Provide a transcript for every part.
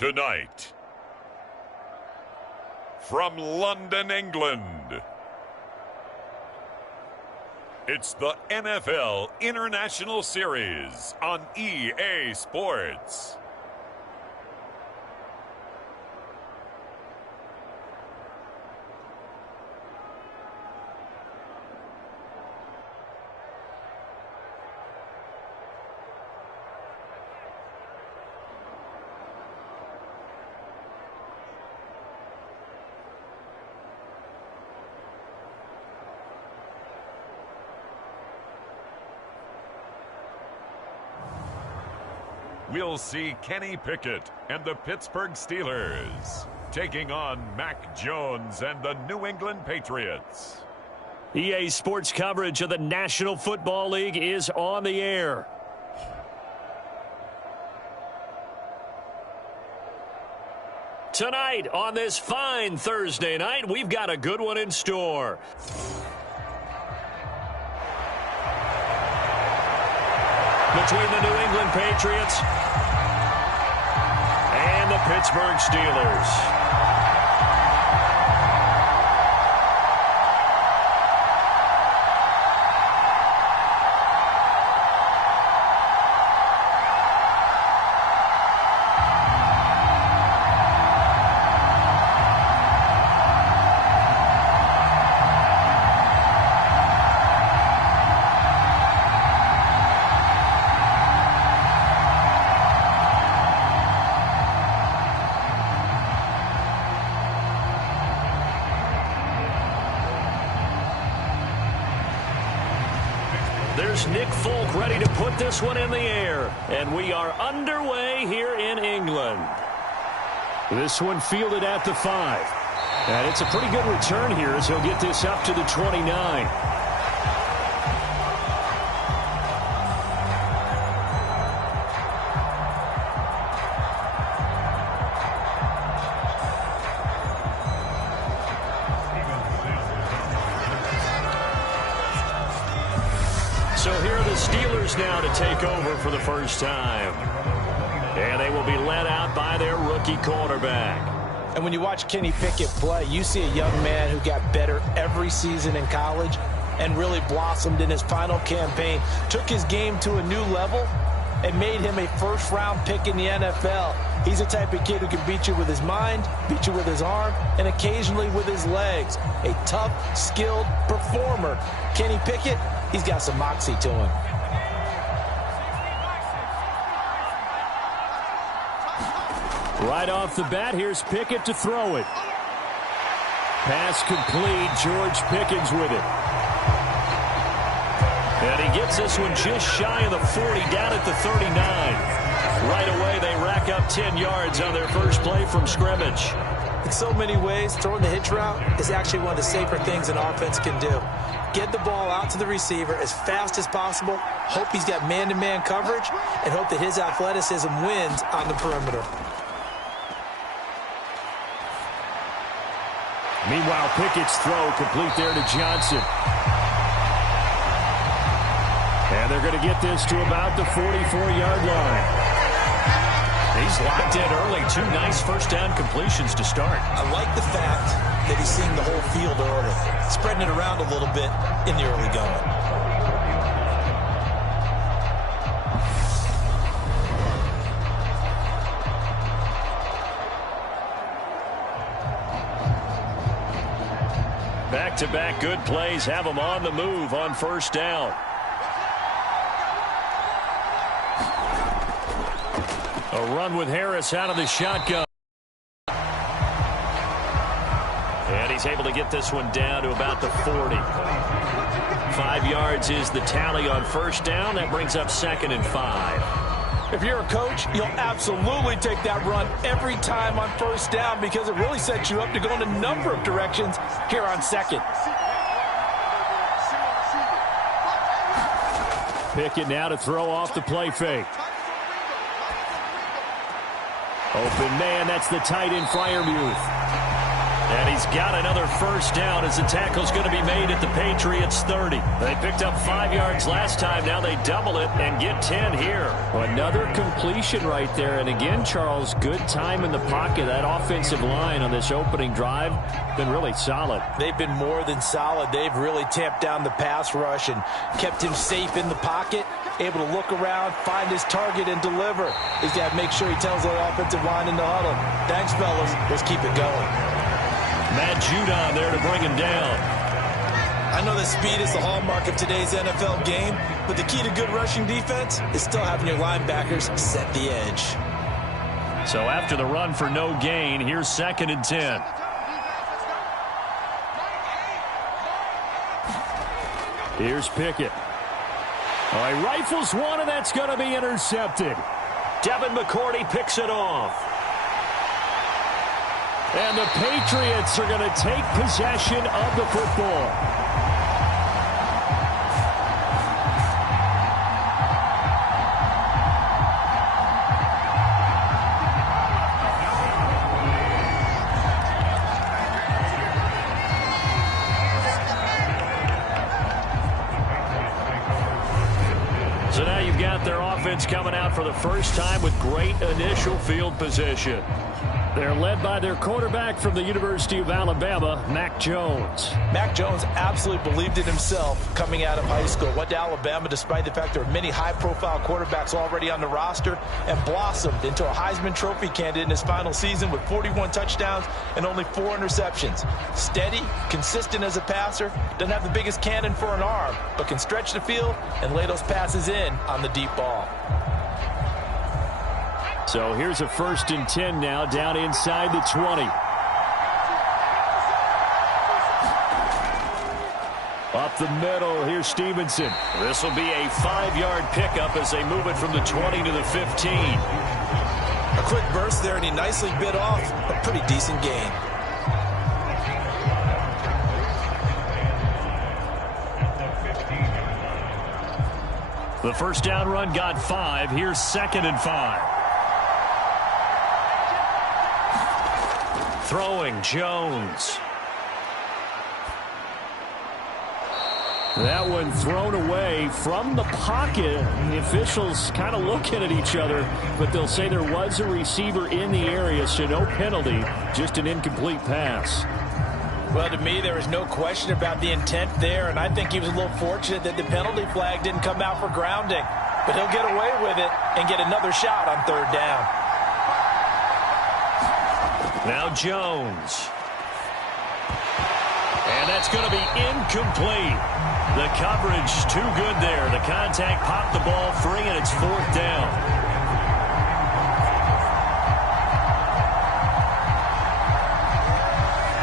Tonight, from London, England, it's the NFL International Series on EA Sports. We'll see Kenny Pickett and the Pittsburgh Steelers taking on Mac Jones and the New England Patriots. EA Sports coverage of the National Football League is on the air. Tonight on this fine Thursday night, we've got a good one in store. Between the New England Patriots and the Pittsburgh Steelers. There's Nick Folk ready to put this one in the air. And we are underway here in England. This one fielded at the 5. And it's a pretty good return here as he'll get this up to the 29. So here are the Steelers now to take over for the first time. And they will be led out by their rookie quarterback. And when you watch Kenny Pickett play, you see a young man who got better every season in college and really blossomed in his final campaign. Took his game to a new level and made him a first-round pick in the NFL. He's the type of kid who can beat you with his mind, beat you with his arm, and occasionally with his legs. A tough, skilled performer. Kenny Pickett, he's got some moxie to him. Right off the bat, here's Pickett to throw it. Pass complete. George Pickens with it. And he gets this one just shy of the 40, down at the 39. Right away, they rack up 10 yards on their first play from scrimmage. In so many ways, throwing the hitch route is actually one of the safer things an offense can do. Get the ball out to the receiver as fast as possible, hope he's got man-to-man coverage, and hope that his athleticism wins on the perimeter. Meanwhile, Pickett's throw complete there to Johnson. And they're going to get this to about the 44-yard line. He's locked in early. 2 nice first down completions to start. I like the fact that he's seeing the whole field early, spreading it around a little bit in the early going. Back-to-back good plays have them on the move on first down. A run with Harris out of the shotgun. And he's able to get this one down to about the 40. 5 yards is the tally on first down. That brings up 2nd and 5. If you're a coach, you'll absolutely take that run every time on first down because it really sets you up to go in a number of directions here on second. Pickett now to throw off the play fake. Open man, that's the tight end Freiermuth. And he's got another first down as the tackle's going to be made at the Patriots 30. They picked up 5 yards last time. Now they double it and get 10 here. Another completion right there. And again, Charles, good time in the pocket. That offensive line on this opening drive been really solid. They've been more than solid. They've really tamped down the pass rush and kept him safe in the pocket, able to look around, find his target, and deliver. He's got to make sure he tells the offensive line in the huddle, thanks, fellas. Let's keep it going. Matt Judon there to bring him down. I know that speed is the hallmark of today's NFL game, but the key to good rushing defense is still having your linebackers set the edge. So after the run for no gain, here's 2nd and 10. Here's Pickett. All right, rifles one, and that's going to be intercepted. Devin McCourty picks it off. And the Patriots are going to take possession of the football. So now you've got their offense coming out for the first time with great initial field position. They're led by their quarterback from the University of Alabama, Mac Jones. Mac Jones absolutely believed in himself coming out of high school. Went to Alabama despite the fact there are many high-profile quarterbacks already on the roster, and blossomed into a Heisman Trophy candidate in his final season with 41 touchdowns and only 4 interceptions. Steady, consistent as a passer, doesn't have the biggest cannon for an arm, but can stretch the field and lay those passes in on the deep ball. So here's a 1st and 10 now, down inside the 20. Up the middle, here's Stevenson. This will be a 5-yard pickup as they move it from the 20 to the 15. A quick burst there, and he nicely bit off a pretty decent gain. The first down run got 5. Here's 2nd and 5. Throwing, Jones. That one thrown away from the pocket. The officials kind of looking at each other, but they'll say there was a receiver in the area, so no penalty, just an incomplete pass. Well, to me, there is no question about the intent there, and I think he was a little fortunate that the penalty flag didn't come out for grounding. But he'll get away with it and get another shot on 3rd down. Now Jones. And that's going to be incomplete. The coverage too good there. The contact popped the ball free, and it's 4th down.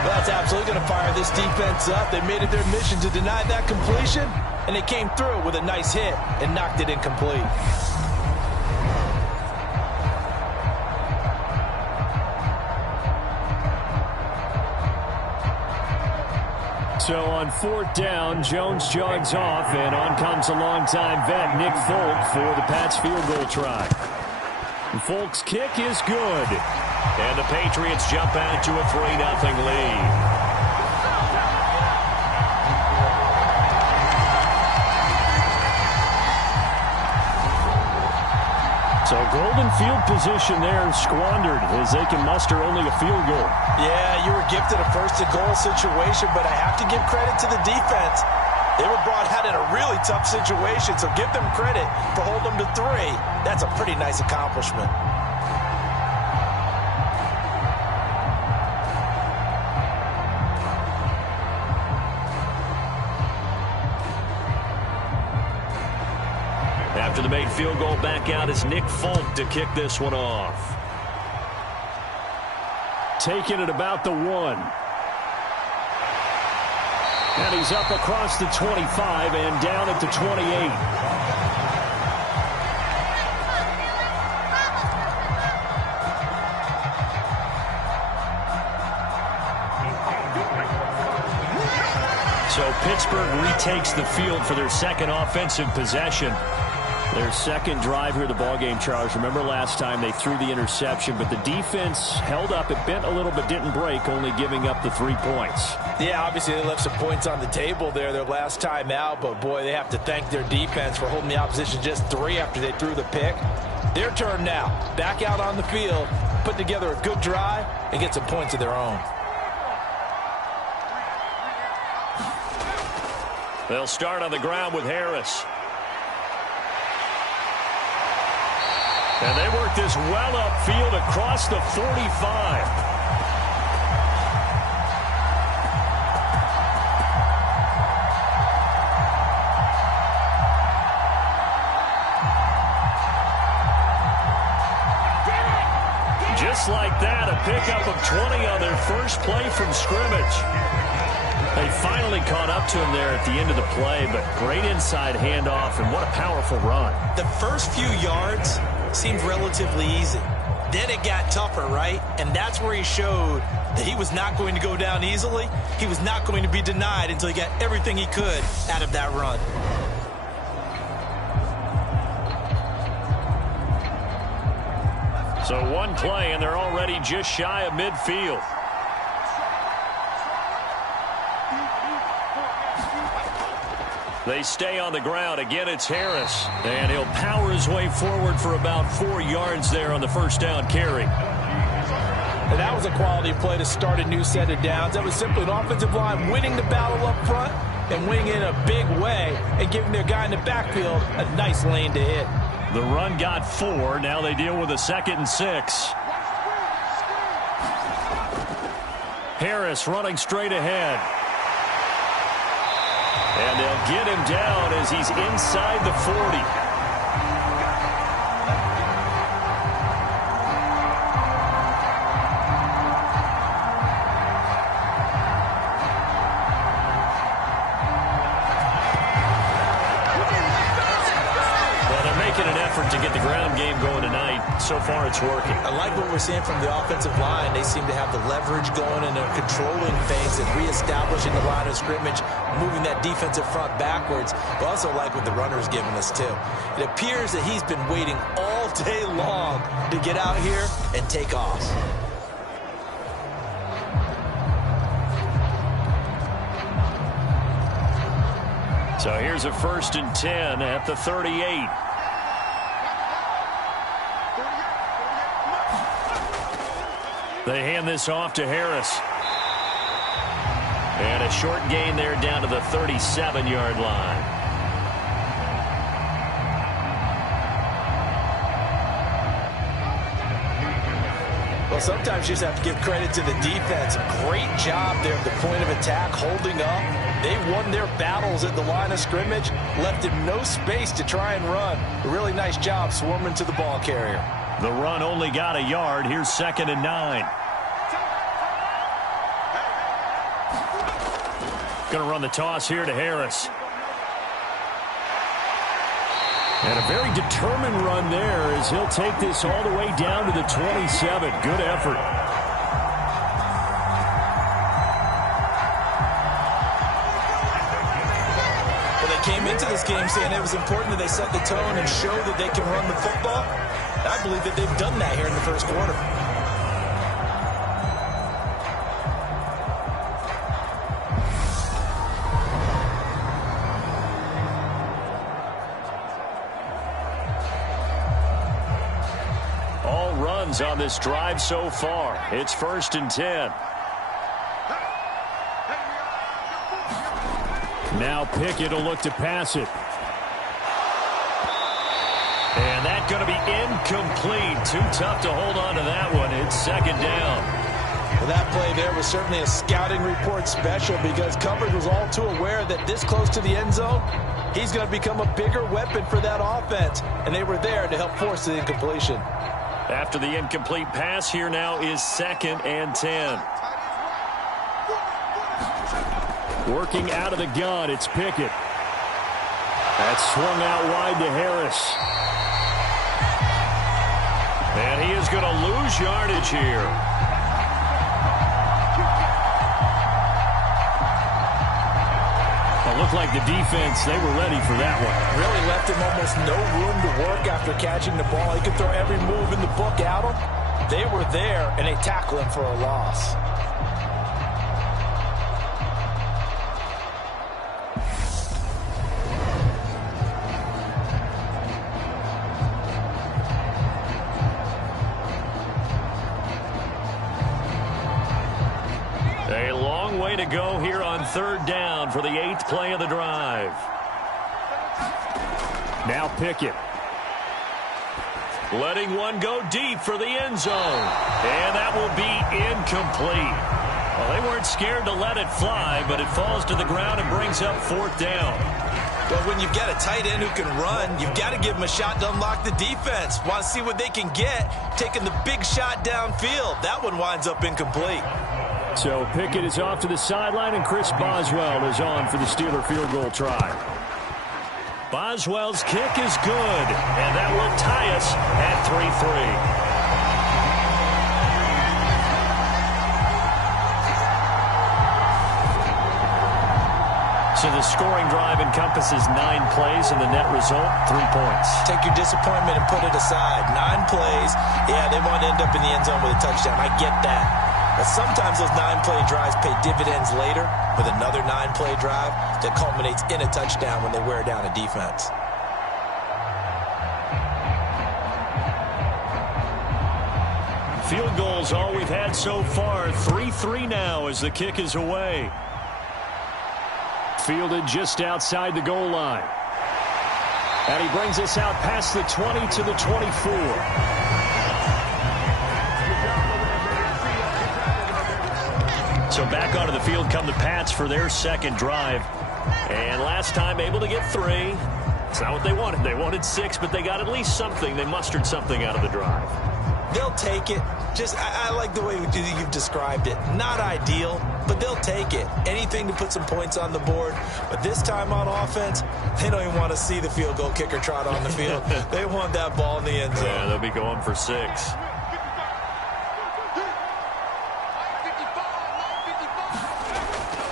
Well, that's absolutely going to fire this defense up. They made it their mission to deny that completion, and they came through with a nice hit and knocked it incomplete. So on 4th down, Jones jogs off, and on comes a longtime vet, Nick Folk, for the Pats field goal try. And Folk's kick is good. And the Patriots jump out to a 3-0 lead. So golden field position there squandered as they can muster only a field goal. Yeah, you were gifted a 1st-and-goal situation, but I have to give credit to the defense. They were brought out in a really tough situation, so give them credit for holding them to 3. That's a pretty nice accomplishment. After the made field goal, back out is Nick Folk to kick this one off. Taking it about the 1. And he's up across the 25 and down at the 28. So Pittsburgh retakes the field for their 2nd offensive possession. Their second drive here of the ballgame, Charles. Remember last time they threw the interception, but the defense held up. It bent a little but didn't break, only giving up the 3 points. Yeah, obviously they left some points on the table there their last time out, but boy, they have to thank their defense for holding the opposition just 3 after they threw the pick. Their turn now. Back out on the field, put together a good drive, and get some points of their own. They'll start on the ground with Harris. And they work this well upfield across the 45. Just like that, a pickup of 20 on their first play from scrimmage. They finally caught up to him there at the end of the play, but great inside handoff, and what a powerful run. The first few yards seemed relatively easy. Then it got tougher, right? And that's where he showed that he was not going to go down easily. He was not going to be denied until he got everything he could out of that run. So one play, and they're already just shy of midfield. They stay on the ground. Again, it's Harris. And he'll power his way forward for about 4 yards there on the first down carry. And that was a quality play to start a new set of downs. That was simply an offensive line winning the battle up front and winning in a big way and giving their guy in the backfield a nice lane to hit. The run got 4. Now they deal with a 2nd and 6. Harris running straight ahead. And they'll get him down as he's inside the 40. To get the ground game going tonight. So far, it's working. I like what we're seeing from the offensive line. They seem to have the leverage going, and they're controlling things and reestablishing the line of scrimmage, moving that defensive front backwards. But also like what the runner's giving us, too. It appears that he's been waiting all day long to get out here and take off. So here's a 1st and 10 at the 38. They hand this off to Harris. And a short gain there down to the 37-yard line. Well, sometimes you just have to give credit to the defense. Great job there at the point of attack, holding up. They won their battles at the line of scrimmage, left him no space to try and run. A really nice job swarming to the ball carrier. The run only got a yard. Here's 2nd and 9. Going to run the toss here to Harris. And a very determined run there as he'll take this all the way down to the 27. Good effort. Well, they came into this game saying it was important that they set the tone and show that they can run the football. I believe that they've done that here in the first quarter. All runs on this drive so far. It's 1st and 10. Now Pickett will look to pass it. And that's going to be incomplete. Too tough to hold on to that one. It's 2nd down. Well, that play there was certainly a scouting report special because coverage was all too aware that this close to the end zone, he's going to become a bigger weapon for that offense. And they were there to help force the incompletion. After the incomplete pass, here now is 2nd and 10. Working out of the gun, it's Pickett. That's swung out wide to Harris. And he is going to lose yardage here. A it looked like the defense, they were ready for that one. Really left him almost no room to work after catching the ball. He could throw every move in the book at him. They were there, and they tackled him for a loss. A long way to go here on third down for the 8th play of the drive. Now Pickett. Letting one go deep for the end zone. And that will be incomplete. Well, they weren't scared to let it fly, but it falls to the ground and brings up 4th down. Well, when you've got a tight end who can run, you've got to give him a shot to unlock the defense. Want to see what they can get, taking the big shot downfield. That one winds up incomplete. So Pickett is off to the sideline, and Chris Boswell is on for the Steeler field goal try. Boswell's kick is good, and that will tie us at 3-3. So the scoring drive encompasses 9 plays, and the net result, 3 points. Take your disappointment and put it aside. 9 plays. Yeah, they want to end up in the end zone with a touchdown. I get that. But sometimes those 9-play drives pay dividends later with another 9-play drive that culminates in a touchdown when they wear down a defense. Field goals all we've had so far. 3-3 now as the kick is away. Fielded just outside the goal line. And he brings us out past the 20 to the 24. So back onto the field come the Pats for their second drive. And last time able to get 3. It's not what they wanted. They wanted 6, but they got at least something. They mustered something out of the drive. They'll take it. I like the way you've described it. Not ideal, but they'll take it. Anything to put some points on the board. But this time on offense, they don't even want to see the field goal kicker trot on the field. They want that ball in the end zone. Yeah, they'll be going for 6.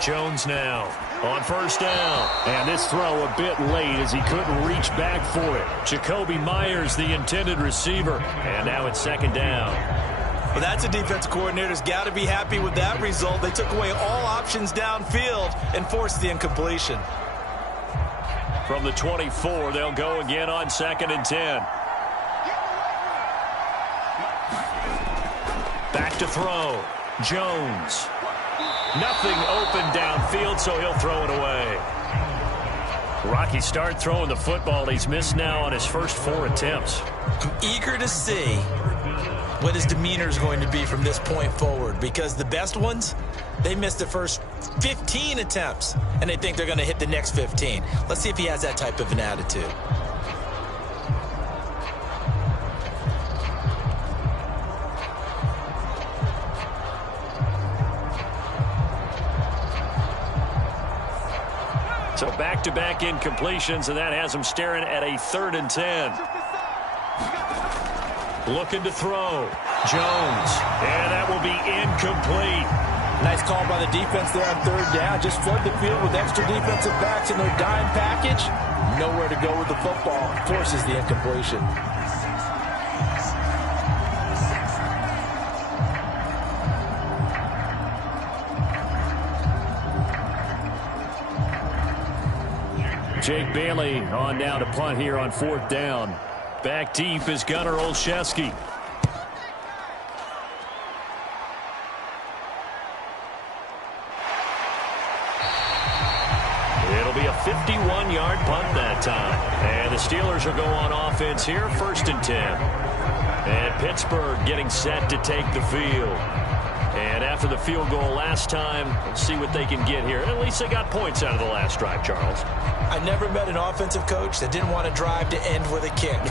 Jones now on first down. And this throw a bit late as he couldn't reach back for it. Jacoby Myers, the intended receiver. And now it's second down. Well, that's a defensive coordinator's got to be happy with that result. They took away all options downfield and forced the incompletion. From the 24, they'll go again on 2nd and 10. Back to throw. Jones. Nothing open downfield, so he'll throw it away. Rocky start throwing the football. He's missed now on his first 4 attempts. I'm eager to see what his demeanor is going to be from this point forward, because the best ones, they missed the first 15 attempts, and they think they're going to hit the next 15. Let's see if he has that type of an attitude. So back-to-back incompletions, and that has him staring at a 3rd and 10. Looking to throw. Jones. And that will be incomplete. Nice call by the defense there on 3rd down. Just flood the field with extra defensive backs in their dime package. Nowhere to go with the football. Forces the incompletion. Jake Bailey on now to punt here on 4th down. Back deep is Gunnar Olszewski. It'll be a 51-yard punt that time. And the Steelers will go on offense here, 1st and 10. And Pittsburgh getting set to take the field. And after the field goal last time, let's see what they can get here. At least they got points out of the last drive, Charles. I never met an offensive coach that didn't want to drive to end with a kick.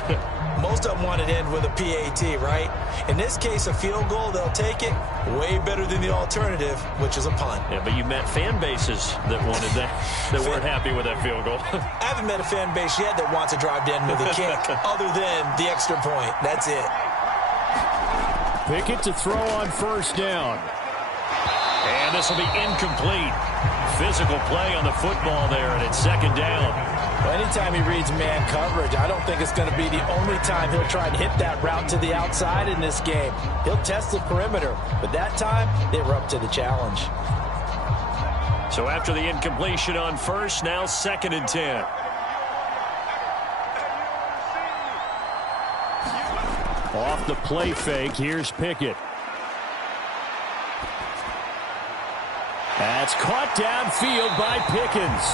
Most of them wanted to end with a PAT, right? In this case, a field goal, they'll take it. Way better than the alternative, which is a punt. Yeah, but you met fan bases that wanted that, that weren't happy with that field goal. I haven't met a fan base yet that wants to drive to end with a kick, other than the extra point. That's it. Pickett to throw on 1st down. And this will be incomplete. Physical play on the football there, and it's second down. Well, anytime he reads man coverage, I don't think it's going to be the only time he'll try and hit that route to the outside in this game. He'll test the perimeter, but that time they were up to the challenge. So after the incompletion on first, now 2nd and 10. Off the play fake, here's Pickett. That's caught downfield by Pickens.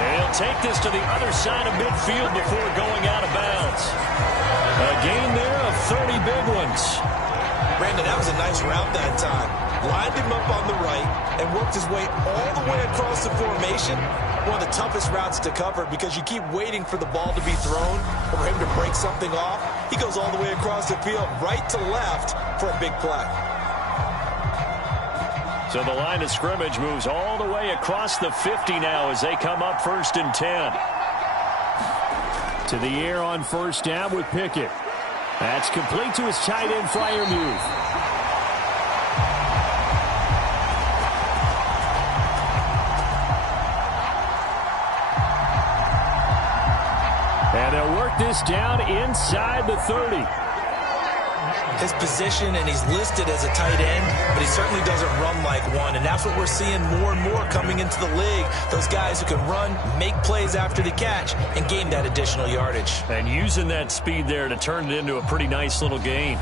He'll take this to the other side of midfield before going out of bounds. A gain there of 30 big ones. Brandon, that was a nice route that time. Lined him up on the right and worked his way all the way across the formation. One of the toughest routes to cover because you keep waiting for the ball to be thrown or for him to break something off. He goes all the way across the field, right to left, for a big play. So the line of scrimmage moves all the way across the 50 now as they come up 1st and 10. To the air on 1st down with Pickett. That's complete to his tight end flyer move. And they'll work this down inside the 30. His position, and he's listed as a tight end, but he certainly doesn't run like one, and that's what we're seeing more and more coming into the league. Those guys who can run, make plays after the catch, and gain that additional yardage. And using that speed there to turn it into a pretty nice little gain.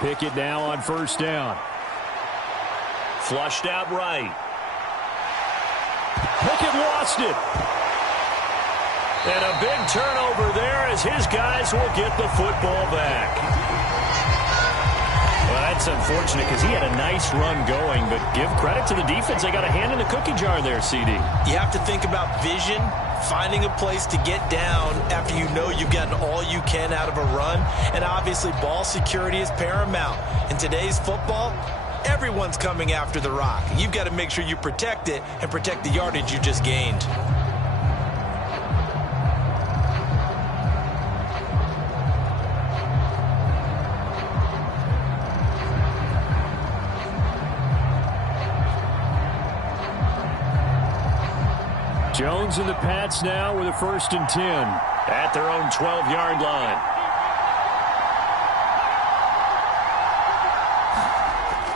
Pickett now on 1st down. Flushed out right. Pickett lost it. And a big turnover there as his guys will get the football back. Well, that's unfortunate because he had a nice run going, but give credit to the defense. They got a hand in the cookie jar there, CD. You have to think about vision, finding a place to get down after you know you've gotten all you can out of a run. And obviously ball security is paramount. In today's football, everyone's coming after the rock. You've got to make sure you protect it and protect the yardage you just gained. Jones and the Pats now with a 1st and 10. At their own 12-yard line.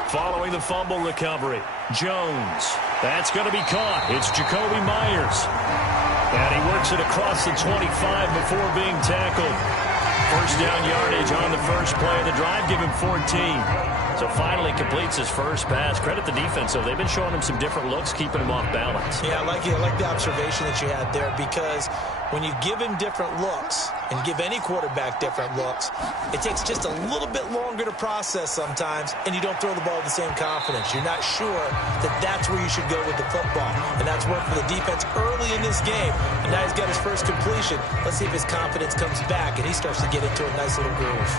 Following the fumble recovery, Jones. That's going to be caught. It's Jacoby Myers. And he works it across the 25 before being tackled. 1st down yardage on the first play of the drive. Give him 14. So finally completes his first pass. Credit the defense, though. They've been showing him some different looks, keeping him off balance. Yeah, I like the observation that you had there, because when you give him different looks and give any quarterback different looks, it takes just a little bit longer to process sometimes, and you don't throw the ball with the same confidence. You're not sure that that's where you should go with the football, and that's worked for the defense early in this game. And now he's got his first completion. Let's see if his confidence comes back and he starts to get into a nice little groove.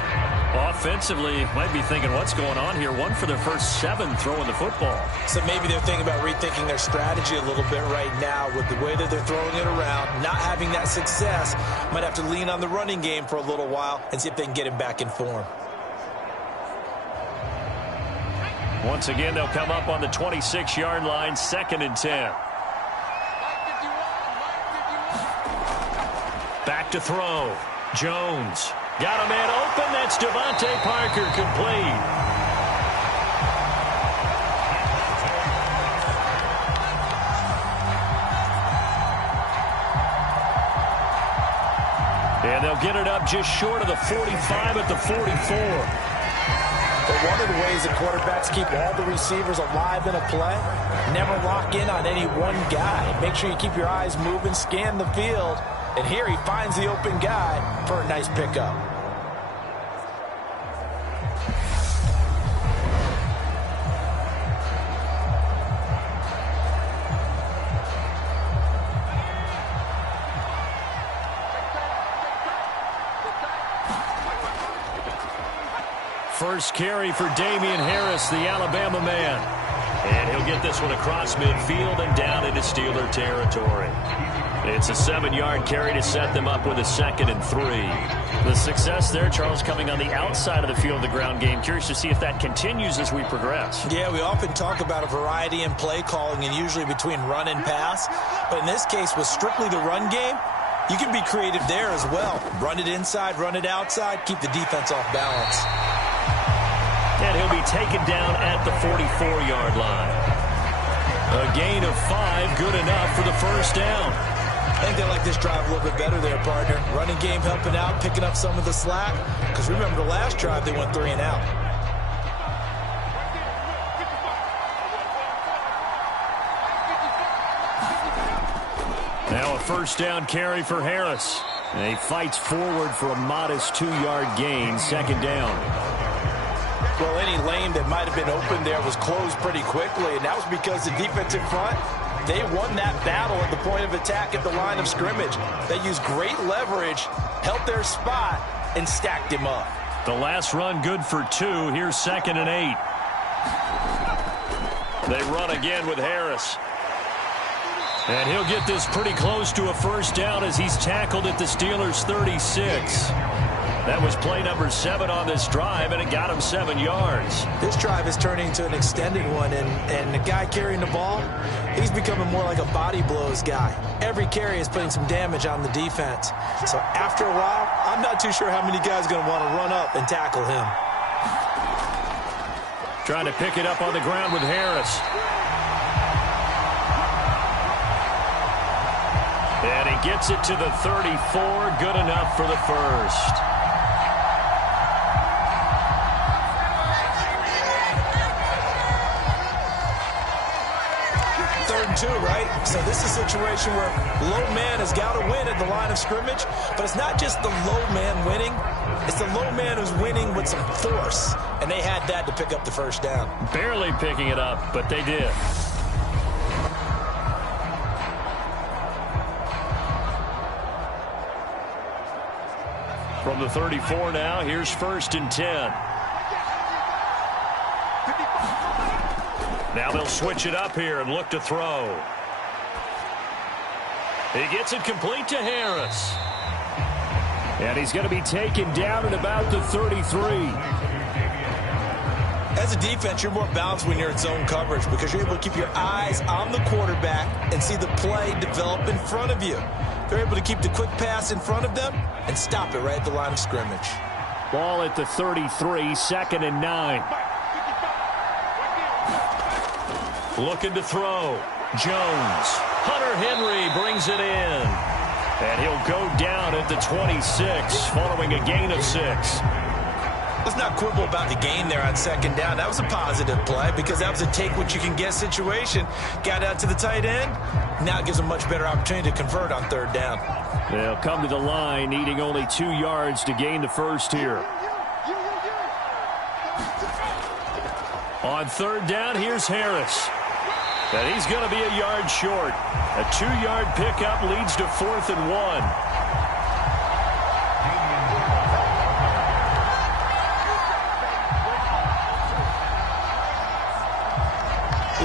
Offensively, might be thinking, what's going on here? One for their first 7 throwing the football. So maybe they're thinking about rethinking their strategy a little bit right now with the way that they're throwing it around, not having that success. Might have to lean on the running game for a little while and see if they can get him back in form. Once again, they'll come up on the 26-yard line, 2nd and 10. Back to throw. Jones. Got a man open. That's Devontae Parker, complete. And they'll get it up just short of the 45 at the 44. But one of the ways that quarterbacks keep all the receivers alive in a play, never lock in on any one guy. Make sure you keep your eyes moving, scan the field. And here he finds the open guy for a nice pickup. first carry for Damian Harris, the Alabama man. And he'll get this one across midfield and down into Steeler territory. It's a 7-yard carry to set them up with a 2nd and 3. The success there, Charles, coming on the outside of the field of the ground game. Curious to see if that continues as we progress. Yeah, we often talk about a variety in play calling and usually between run and pass. But in this case, with strictly the run game, you can be creative there as well. Run it inside, run it outside, keep the defense off balance. And he'll be taken down at the 44-yard line. A gain of 5, good enough for the first down. I think they like this drive a little bit better there, partner. Running game helping out, picking up some of the slack. Because remember, the last drive, they went 3 and out. Now a first down carry for Harris. And he fights forward for a modest 2-yard gain, 2nd down. Well, any lane that might have been open there was closed pretty quickly, and that was because the defensive front, they won that battle at the point of attack at the line of scrimmage. They used great leverage, held their spot, and stacked him up. The last run good for 2. Here's 2nd and 8. They run again with Harris. And he'll get this pretty close to a first down as he's tackled at the Steelers' 36. That was play number 7 on this drive, and it got him 7 yards. This drive is turning into an extended one, and the guy carrying the ball, he's becoming more like a body blows guy. Every carry is putting some damage on the defense. So after a while, I'm not too sure how many guys are going to want to run up and tackle him. Trying to pick it up on the ground with Harris. And he gets it to the 34, good enough for the first. 3rd and 2, right? So this is a situation where low man has got to win at the line of scrimmage, but it's not just the low man winning. It's the low man who's winning with some force, and they had that to pick up the first down. Barely picking it up, but they did. From the 34 now, here's 1st and 10. Now they'll switch it up here and look to throw. He gets it complete to Harris. And he's going to be taken down at about the 33. As a defense, you're more balanced when you're in zone coverage because you're able to keep your eyes on the quarterback and see the play develop in front of you. They're able to keep the quick pass in front of them and stop it right at the line of scrimmage. Ball at the 33, 2nd and 9. Looking to throw. Jones. Hunter Henry brings it in. And he'll go down at the 26 following a gain of 6. Let's not quibble about the gain there on 2nd down. That was a positive play because that was a take-what-you-can-get situation. Got out to the tight end. Now it gives them a much better opportunity to convert on 3rd down. They'll come to the line, needing only 2 yards to gain the first here. On 3rd down, here's Harris. And he's going to be a yard short. A 2-yard pickup leads to 4th and 1.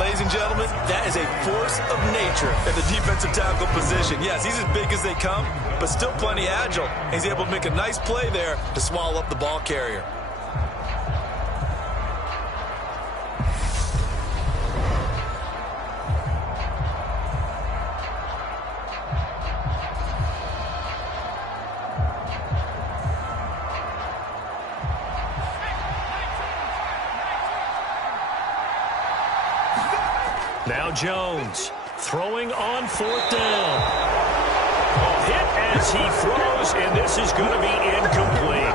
Ladies and gentlemen, that is a force of nature at the defensive tackle position. Yes, he's as big as they come, but still plenty agile. He's able to make a nice play there to swallow up the ball carrier. Now Jones throwing on 4th down. Hit as he throws, and this is going to be incomplete.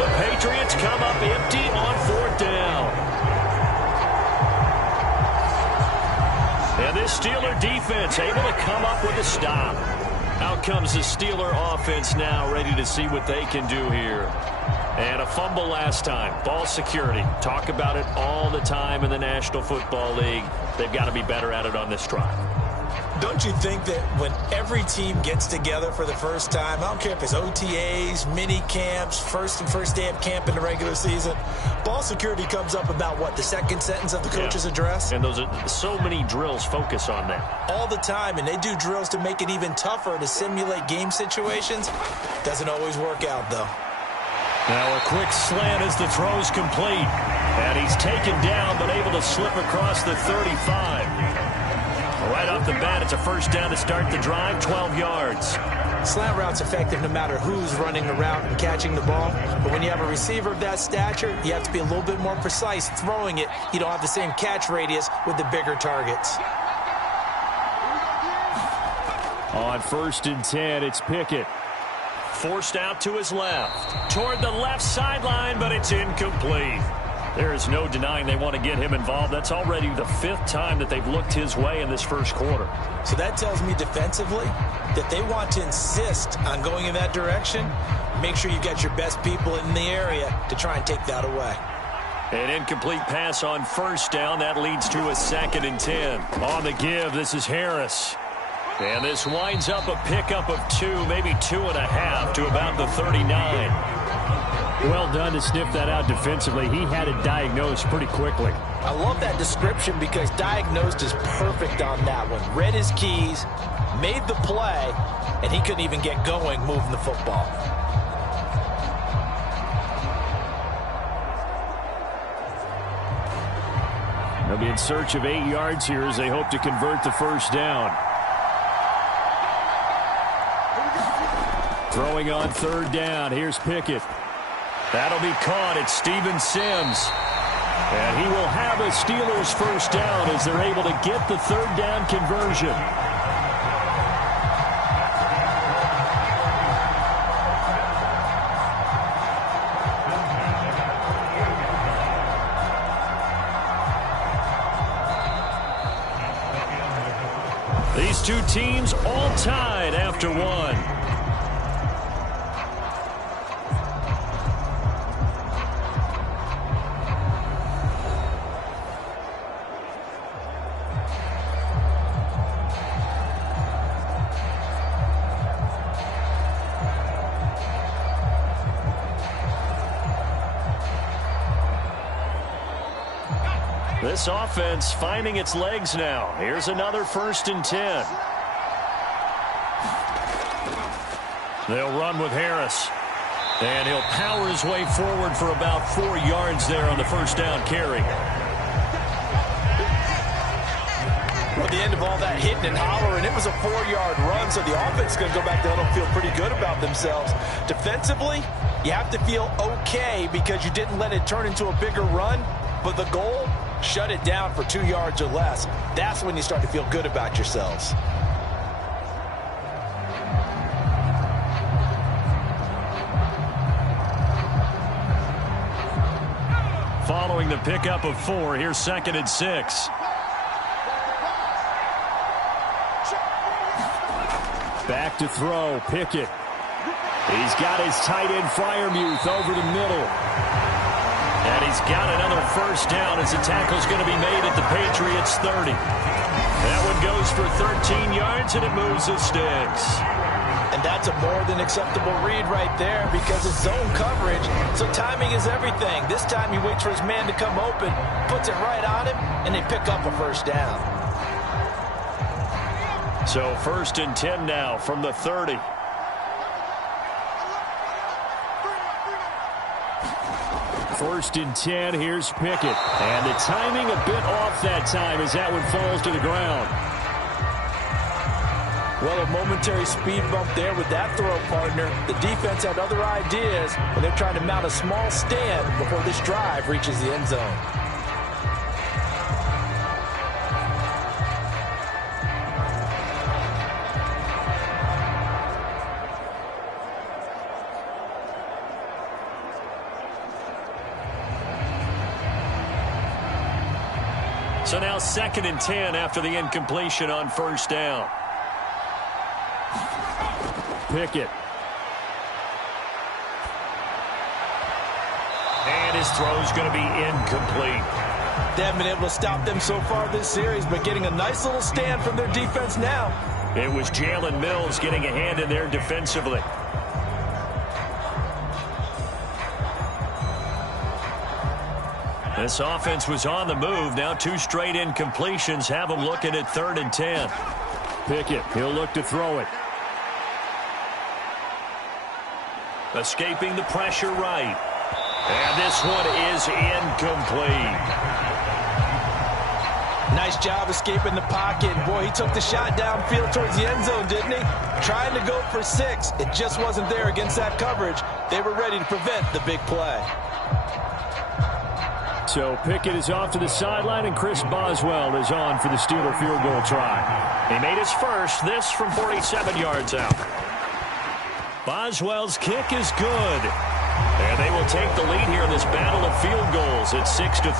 The Patriots come up empty on 4th down. And this Steeler defense able to come up with a stop. Out comes the Steeler offense now, ready to see what they can do here. And a fumble last time. Ball security. Talk about it all the time in the National Football League. They've got to be better at it on this drive. Don't you think that when every team gets together for the first time, I don't care if it's OTAs, mini camps, first day of camp in the regular season, ball security comes up about what, the second sentence of the coach's address? And those are so many drills focus on that. All the time, and they do drills to make it even tougher to simulate game situations. Doesn't always work out, though. Now a quick slant as the throw's complete. And he's taken down, but able to slip across the 35. Right off the bat, it's a first down to start the drive, 12 yards. Slant route's effective no matter who's running the route and catching the ball. But when you have a receiver of that stature, you have to be a little bit more precise throwing it. You don't have the same catch radius with the bigger targets. On 1st and 10, it's Pickett. Forced out to his left. Toward the left sideline, but it's incomplete. There is no denying they want to get him involved. That's already the 5th time that they've looked his way in this first quarter. So that tells me defensively that they want to insist on going in that direction. Make sure you got your best people in the area to try and take that away. An incomplete pass on 1st down. That leads to a 2nd and 10. On the give, this is Harris. And this winds up a pickup of 2, maybe 2.5 to about the 39. Well done to sniff that out defensively. He had it diagnosed pretty quickly. I love that description because diagnosed is perfect on that one. Read his keys, made the play, and he couldn't even get going moving the football. They'll be in search of 8 yards here as they hope to convert the first down. Throwing on 3rd down. Here's Pickett. That'll be caught. It's Steven Sims. And he will have a Steelers first down as they're able to get the 3rd down conversion. These two teams all tied after one. This offense finding its legs now. Here's another 1st and 10. They'll run with Harris. And he'll power his way forward for about 4 yards there on the first down carry. Well, at the end of all that hitting and hollering, it was a 4-yard run, so the offense is going to go back there and feel pretty good about themselves. Defensively, you have to feel okay because you didn't let it turn into a bigger run, but the goal, shut it down for 2 yards or less. That's when you start to feel good about yourselves. Following the pickup of 4, here's 2nd and 6. Back to throw, Pickett. He's got his tight end Freiermuth over the middle. And he's got another first down as the tackle's going to be made at the Patriots 30. That one goes for 13 yards, and it moves the sticks. And that's a more than acceptable read right there because it's zone coverage, so timing is everything. This time he waits for his man to come open, puts it right on him, and they pick up a first down. So 1st and 10 now from the 30. First and 10, here's Pickett. And the timing a bit off that time as that one falls to the ground. Well, a momentary speed bump there with that throw, partner. The defense had other ideas, but they're trying to mount a small stand before this drive reaches the end zone. So now 2nd and 10 after the incompletion on first down. Pickett. And his throw's going to be incomplete. They haven't been able to stop them so far this series, but getting a nice little stand from their defense now. It was Jalen Mills getting a hand in there defensively. This offense was on the move. Now 2 straight incompletions have them looking at 3rd and 10. Pickett, he'll look to throw it. Escaping the pressure right. And this one is incomplete. Nice job escaping the pocket. Boy, he took the shot downfield towards the end zone, didn't he? Trying to go for 6. It just wasn't there against that coverage. They were ready to prevent the big play. So Pickett is off to the sideline, and Chris Boswell is on for the Steeler field goal try. He made his first, this from 47 yards out. Boswell's kick is good. And they will take the lead here in this battle of field goals at 6-3.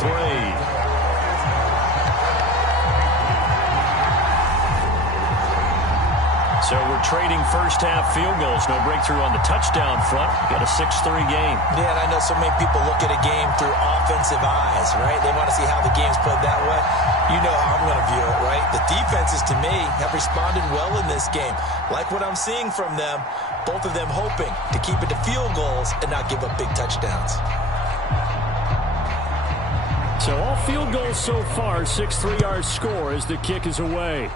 So we're trading first-half field goals. No breakthrough on the touchdown front. Got a 6-3 game. Yeah, and I know so many people look at a game through offensive eyes, right? They want to see how the game's played that way. You know how I'm going to view it, right? The defenses, to me, have responded well in this game. Like what I'm seeing from them, both of them hoping to keep it to field goals and not give up big touchdowns. So all field goals so far, 6-3 score as the kick is away.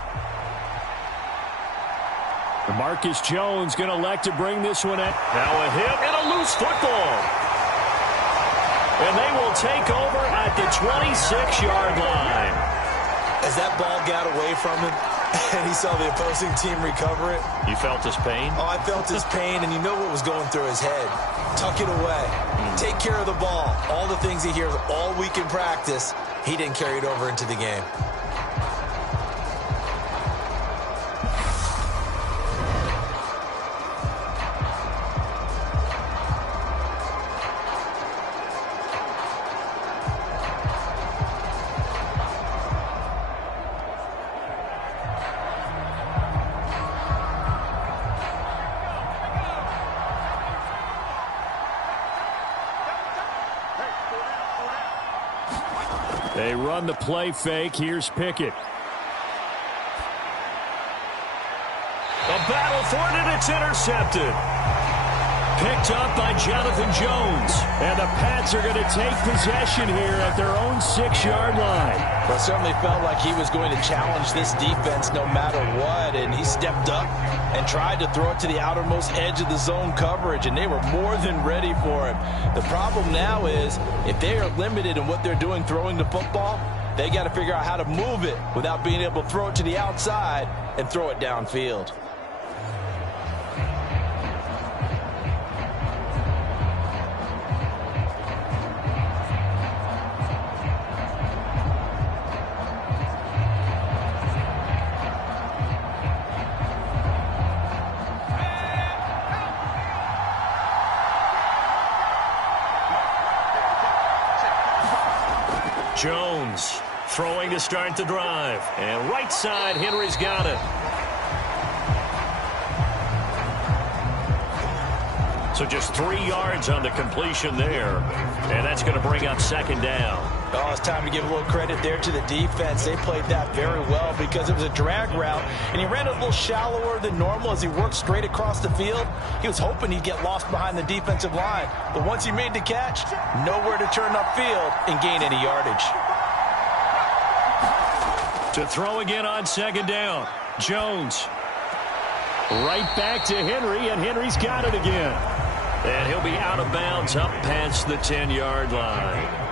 Marcus Jones going to elect to bring this one in. Now a hit and a loose football. And they will take over at the 26-yard line. As that ball got away from him and he saw the opposing team recover it. You felt his pain? Oh, I felt his pain, and you know what was going through his head. Tuck it away. Take care of the ball. All the things he hears all week in practice, he didn't carry it over into the game. They run the play fake. Here's Pickett. A battle for it, and it's intercepted. Picked up by Jonathan Jones. And the Pats are going to take possession here at their own 6-yard line. Well, it certainly felt like he was going to challenge this defense no matter what, and he stepped up and tried to throw it to the outermost edge of the zone coverage, and they were more than ready for him. The problem now is if they are limited in what they're doing throwing the football, they got to figure out how to move it without being able to throw it to the outside and throw it downfield. Jones throwing to start the drive. And right side, Henry's got it. So just 3 yards on the completion there. And that's going to bring up 2nd down. Oh, it's time to give a little credit there to the defense. They played that very well because it was a drag route, and he ran it a little shallower than normal as he worked straight across the field. He was hoping he'd get lost behind the defensive line, but once he made the catch, nowhere to turn upfield and gain any yardage. To throw again on 2nd down. Jones. Right back to Henry, and Henry's got it again. And he'll be out of bounds up past the 10-yard line.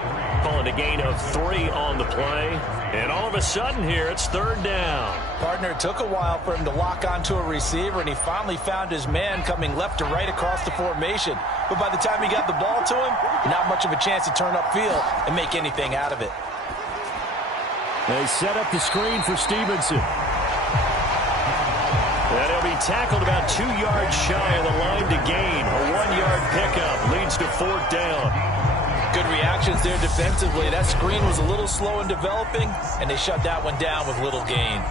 Calling a gain of 3 on the play. And all of a sudden here, it's 3rd down. Partner, it took a while for him to lock onto a receiver, and he finally found his man coming left to right across the formation. But by the time he got the ball to him, not much of a chance to turn upfield and make anything out of it. They set up the screen for Stevenson. And he'll be tackled about 2 yards shy of the line to gain. A 1-yard pickup leads to 4th down. Good reactions there defensively. That screen was a little slow in developing, and they shut that one down with little gain.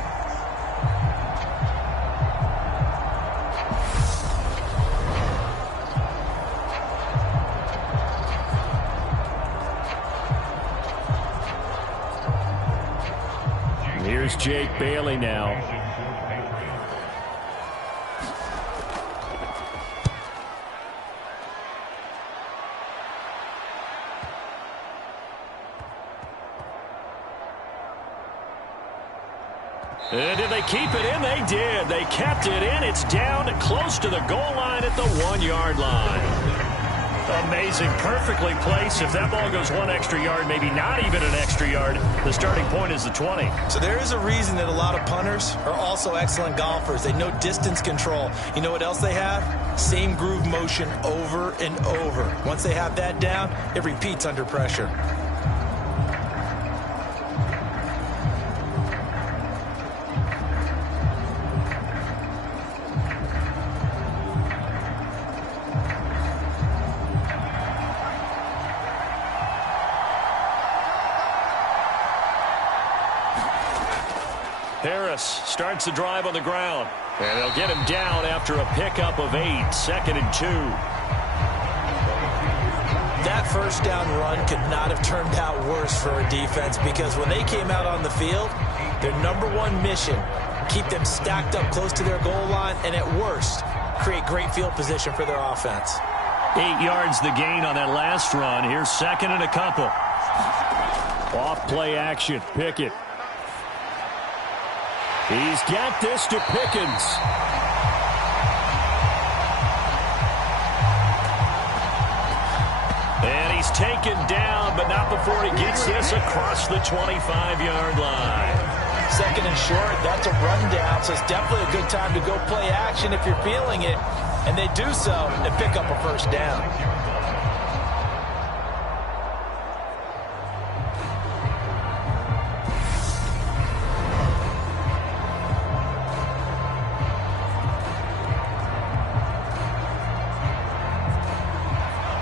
Here's Jake Bailey now. And did they keep it in? They did. They kept it in. It's down close to the goal line at the 1-yard line. Amazing. Perfectly placed. If that ball goes 1 extra yard, maybe not even an extra yard, the starting point is the 20. So there is a reason that a lot of punters are also excellent golfers. They know distance control. You know what else they have? Same groove motion over and over. Once they have that down, it repeats under pressure. Harris starts the drive on the ground. And they'll get him down after a pickup of 8, 2nd and 2. That first down run could not have turned out worse for a defense, because when they came out on the field, their #1 mission, keep them stacked up close to their goal line, and at worst, create great field position for their offense. 8 yards the gain on that last run. Here's 2nd and a couple. Off play action. Pickett. He's got this to Pickens. And he's taken down, but not before he gets this across the 25-yard line. 2nd and short, that's a rundown, so it's definitely a good time to go play action if you're feeling it. And they do so and pick up a first down.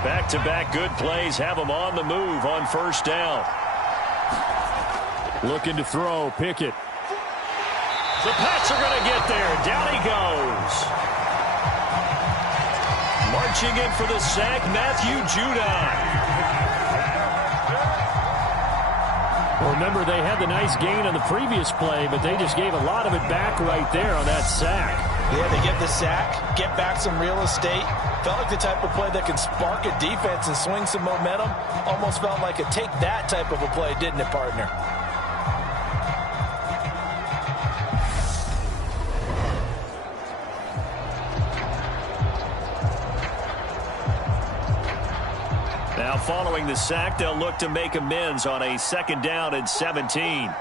Back-to-back good plays have him on the move on first down. Looking to throw. Pickett. The Pats are going to get there. Down he goes. Marching in for the sack, Matthew Judon. Well, remember, they had the nice gain on the previous play, but they just gave a lot of it back right there on that sack. Yeah, they get the sack, get back some real estate. Felt like the type of play that can spark a defense and swing some momentum. Almost felt like a take that type of a play, didn't it, partner? Now following the sack, they'll look to make amends on a 2nd down and 17.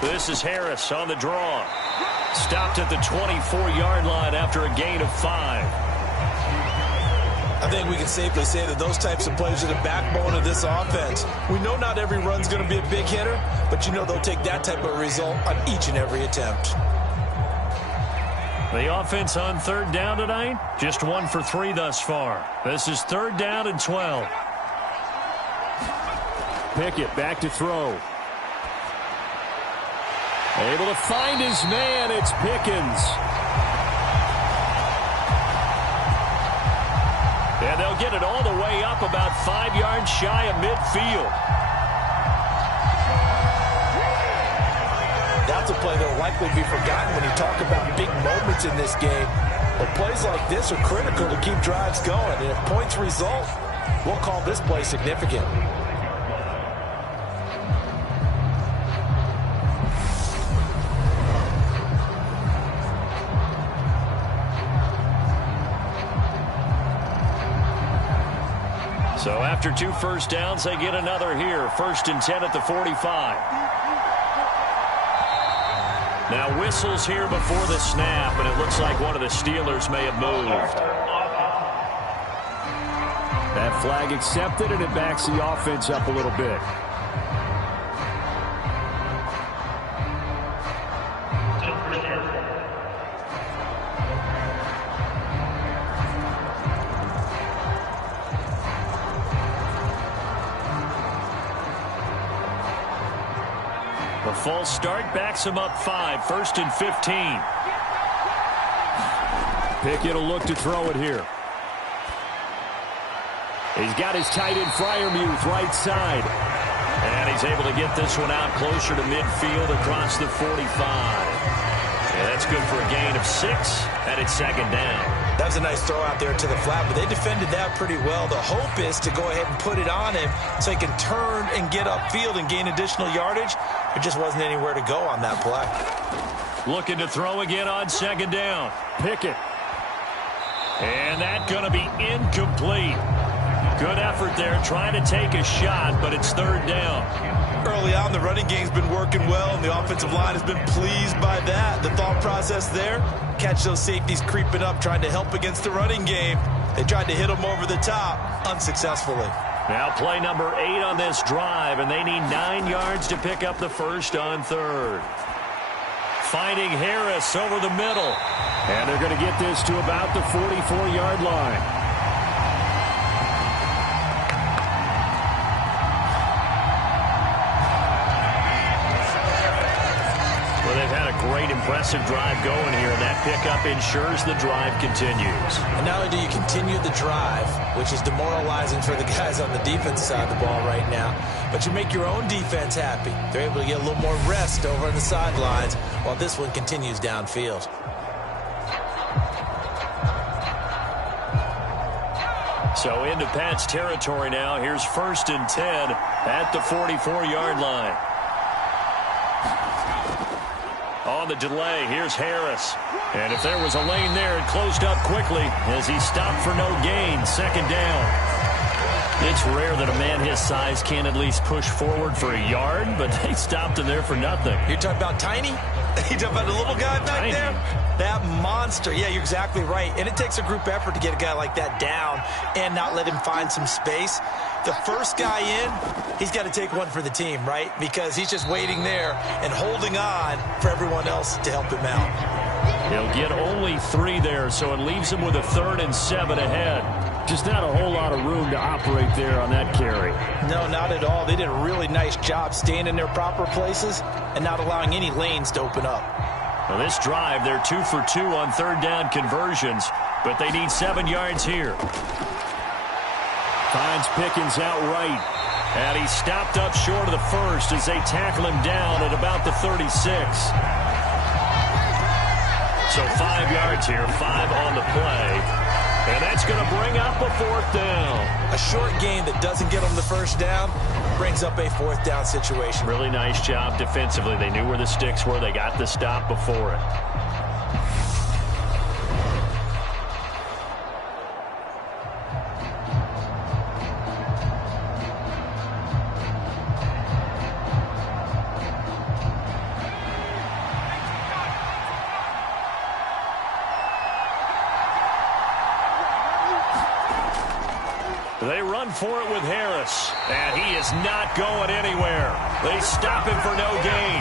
This is Harris on the draw. Stopped at the 24-yard line after a gain of 5. I think we can safely say that those types of plays are the backbone of this offense. We know not every run's going to be a big hitter, but you know they'll take that type of result on each and every attempt. The offense on 3rd down tonight, just 1 for 3 thus far. This is 3rd down and 12. Pickett back to throw. Able to find his man. It's Pickens. And they'll get it all the way up about 5 yards shy of midfield. That's a play that will likely be forgotten when you talk about big moments in this game. But plays like this are critical to keep drives going. And if points result, we'll call this play significant. So after 2 first downs, they get another here. 1st and 10 at the 45. Now whistles here before the snap, and it looks like one of the Steelers may have moved. That flag accepted, and it backs the offense up a little bit. The false start backs him up 5, 1st and 15. Pickett will look to throw it here. He's got his tight end Freiermuth right side. And he's He's able to get this one out closer to midfield across the 45. And that's good for a gain of 6, and it's second down. That was a nice throw out there to the flat, but they defended that pretty well. The hope is to go ahead and put it on him so he can turn and get upfield and gain additional yardage. There just wasn't anywhere to go on that play. Looking to throw again on second down. Pickett. And that's going to be incomplete. Good effort there trying to take a shot, but it's third down. Early on, the running game's been working well, and the offensive line has been pleased by that. The thought process there, catch those safeties creeping up, trying to help against the running game. They tried to hit them over the top, unsuccessfully. Now play number 8 on this drive, and they need 9 yards to pick up the first on third. Finding Harris over the middle. And they're going to get this to about the 44-yard line. Great, impressive drive going here, and that pickup ensures the drive continues. And not only do you continue the drive, which is demoralizing for the guys on the defense side of the ball right now, but you make your own defense happy. They're able to get a little more rest over on the sidelines while this one continues downfield. So into Pat's territory now. Here's 1st and 10 at the 44-yard line. On the delay, here's Harris. And if there was a lane there, it closed up quickly as he stopped for no gain. Second down. It's rare that a man his size can at least push forward for a yard, but they stopped him there for nothing. You're talking about tiny? You're talking about the little guy back there? That monster. Yeah, you're exactly right. And it takes a group effort to get a guy like that down and not let him find some space. The first guy in, he's got to take one for the team, right? Because he's just waiting there and holding on for everyone else to help him out. He'll get only 3 there, so it leaves him with a 3rd and 7 ahead. Just not a whole lot of room to operate there on that carry. No, not at all. They did a really nice job staying in their proper places and not allowing any lanes to open up. Well, this drive, they're 2 for 2 on third down conversions, but they need 7 yards here. Finds Pickens out right. And he stopped up short of the first as they tackle him down at about the 36. So 5 yards here, 5 on the play. And that's going to bring up a 4th down. A short gain that doesn't get them the first down brings up a 4th down situation. Really nice job defensively. They knew where the sticks were. They got the stop before it. They run for it with Harris, and he is not going anywhere. They stop him for no gain.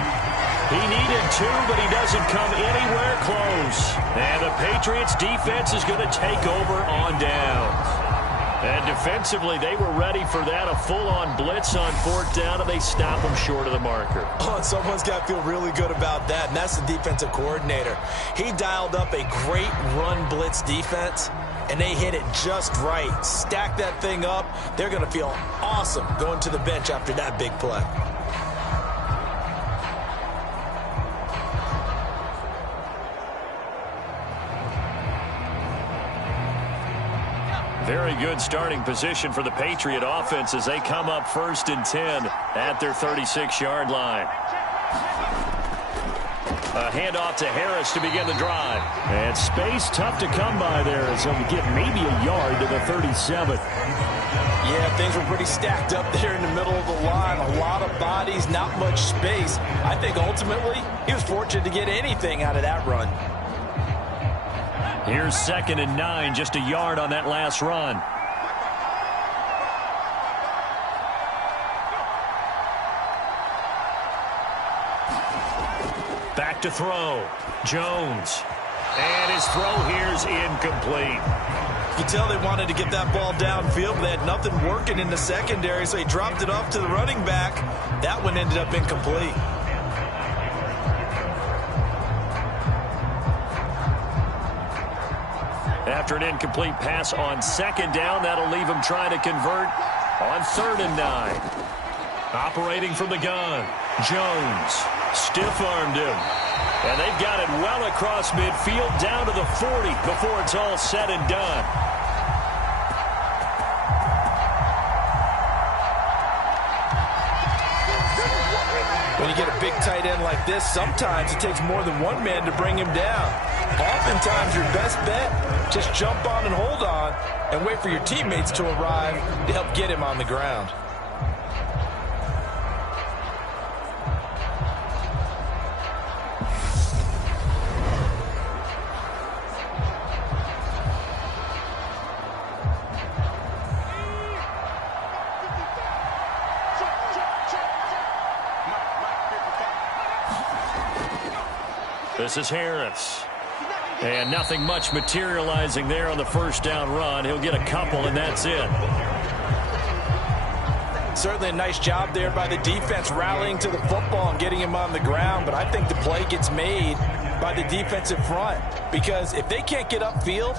He needed 2, but he doesn't come anywhere close. And the Patriots defense is going to take over on downs. And defensively, they were ready for that, a full-on blitz on 4th down, and they stop him short of the marker. Oh, and someone's got to feel really good about that, and that's the defensive coordinator. He dialed up a great run blitz defense, and they hit it just right. Stack that thing up. They're going to feel awesome going to the bench after that big play. Very good starting position for the Patriot offense as they come up 1st and 10 at their 36-yard line. A handoff to Harris to begin the drive. And space tough to come by there as he'll get maybe a yard to the 37. Yeah, things were pretty stacked up there in the middle of the line. A lot of bodies, not much space. I think ultimately he was fortunate to get anything out of that run. Here's 2nd and 9, just a yard on that last run. Back to throw. Jones. And his throw here's incomplete. You can tell they wanted to get that ball downfield, but they had nothing working in the secondary, so he dropped it off to the running back. That one ended up incomplete. After an incomplete pass on 2nd down, that'll leave him trying to convert on 3rd and 9. Operating from the gun, Jones stiff-armed him. And they've got it well across midfield down to the 40 before it's all said and done. When you get a big tight end like this, sometimes it takes more than one man to bring him down. Oftentimes, your best bet, just jump on and hold on and wait for your teammates to arrive to help get him on the ground. This is Harris. And nothing much materializing there on the first down run. He'll get a couple, and that's it. Certainly a nice job there by the defense rallying to the football and getting him on the ground. But I think the play gets made by the defensive front. Because if they can't get upfield,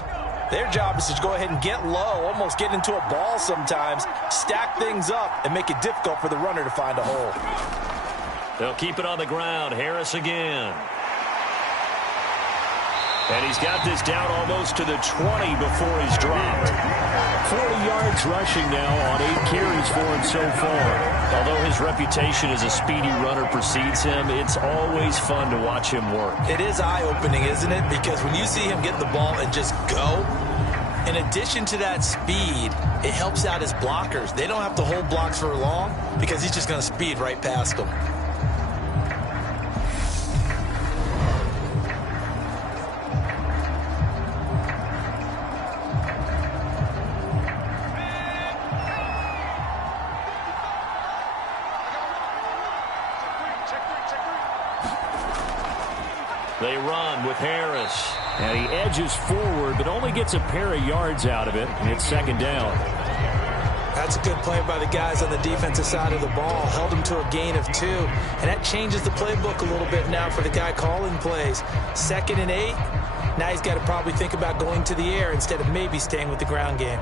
their job is to go ahead and get low, almost get into a ball sometimes, stack things up, and make it difficult for the runner to find a hole. They'll keep it on the ground. Harris again. And he's got this down almost to the 20 before he's dropped. 40 yards rushing now on 8 carries for him so far. Although his reputation as a speedy runner precedes him, it's always fun to watch him work. It is eye-opening, isn't it? Because when you see him get the ball and just go, in addition to that speed, it helps out his blockers. They don't have to hold blocks for long because he's just going to speed right past them. They run with Harris. And he edges forward, but only gets a pair of yards out of it, and it's second down. That's a good play by the guys on the defensive side of the ball. Held him to a gain of 2. And that changes the playbook a little bit now for the guy calling plays. 2nd and 8. Now he's got to probably think about going to the air instead of maybe staying with the ground game.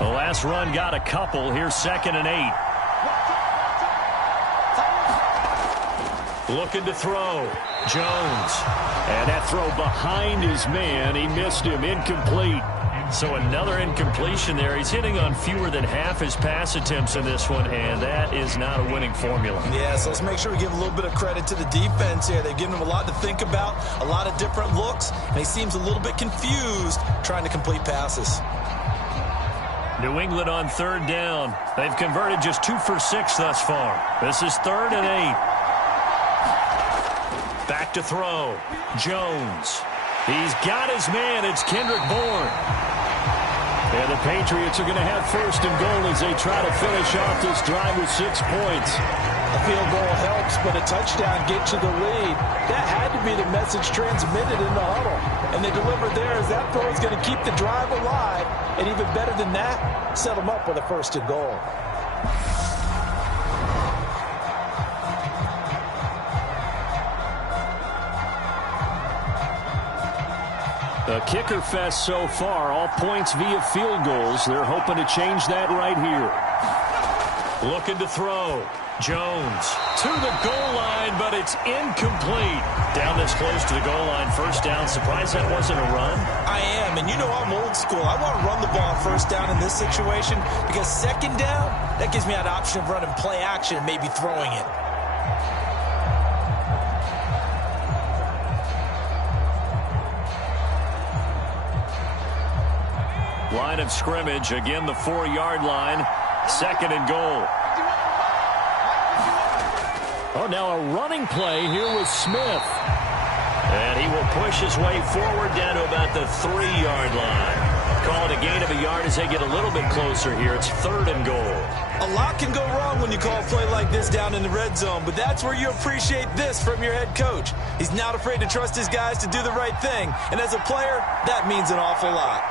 The last run got a couple. Here's 2nd and 8. Looking to throw. Jones. And that throw behind his man. He missed him. Incomplete. So another incompletion there. He's hitting on fewer than half his pass attempts in this one, and that is not a winning formula. Yeah, so let's make sure we give a little bit of credit to the defense here. They've given him a lot to think about, a lot of different looks, and he seems a little bit confused trying to complete passes. New England on 3rd down. They've converted just 2 for 6 thus far. This is 3rd and 8. Back to throw. Jones. He's got his man. It's Kendrick Bourne. And the Patriots are going to have 1st and goal as they try to finish off this drive with 6 points. A field goal helps, but a touchdown gets you the lead. That had to be the message transmitted in the huddle. And they delivered there as that throw is going to keep the drive alive. And even better than that, set them up with a 1st and goal. A kicker fest so far, all points via field goals. They're hoping to change that right here. Looking to throw. Jones to the goal line, but it's incomplete. Down this close to the goal line, 1st down. Surprised that wasn't a run? I am, and you know I'm old school. I want to run the ball 1st down in this situation because 2nd down, that gives me that option of running play action and maybe throwing it. Line of scrimmage, again the 4-yard line, 2nd and goal. Oh, now a running play here with Smith. And he will push his way forward down to about the 3-yard line. Call it a gain of a yard as they get a little bit closer here. It's 3rd and goal. A lot can go wrong when you call a play like this down in the red zone, but that's where you appreciate this from your head coach. He's not afraid to trust his guys to do the right thing, and as a player, that means an awful lot.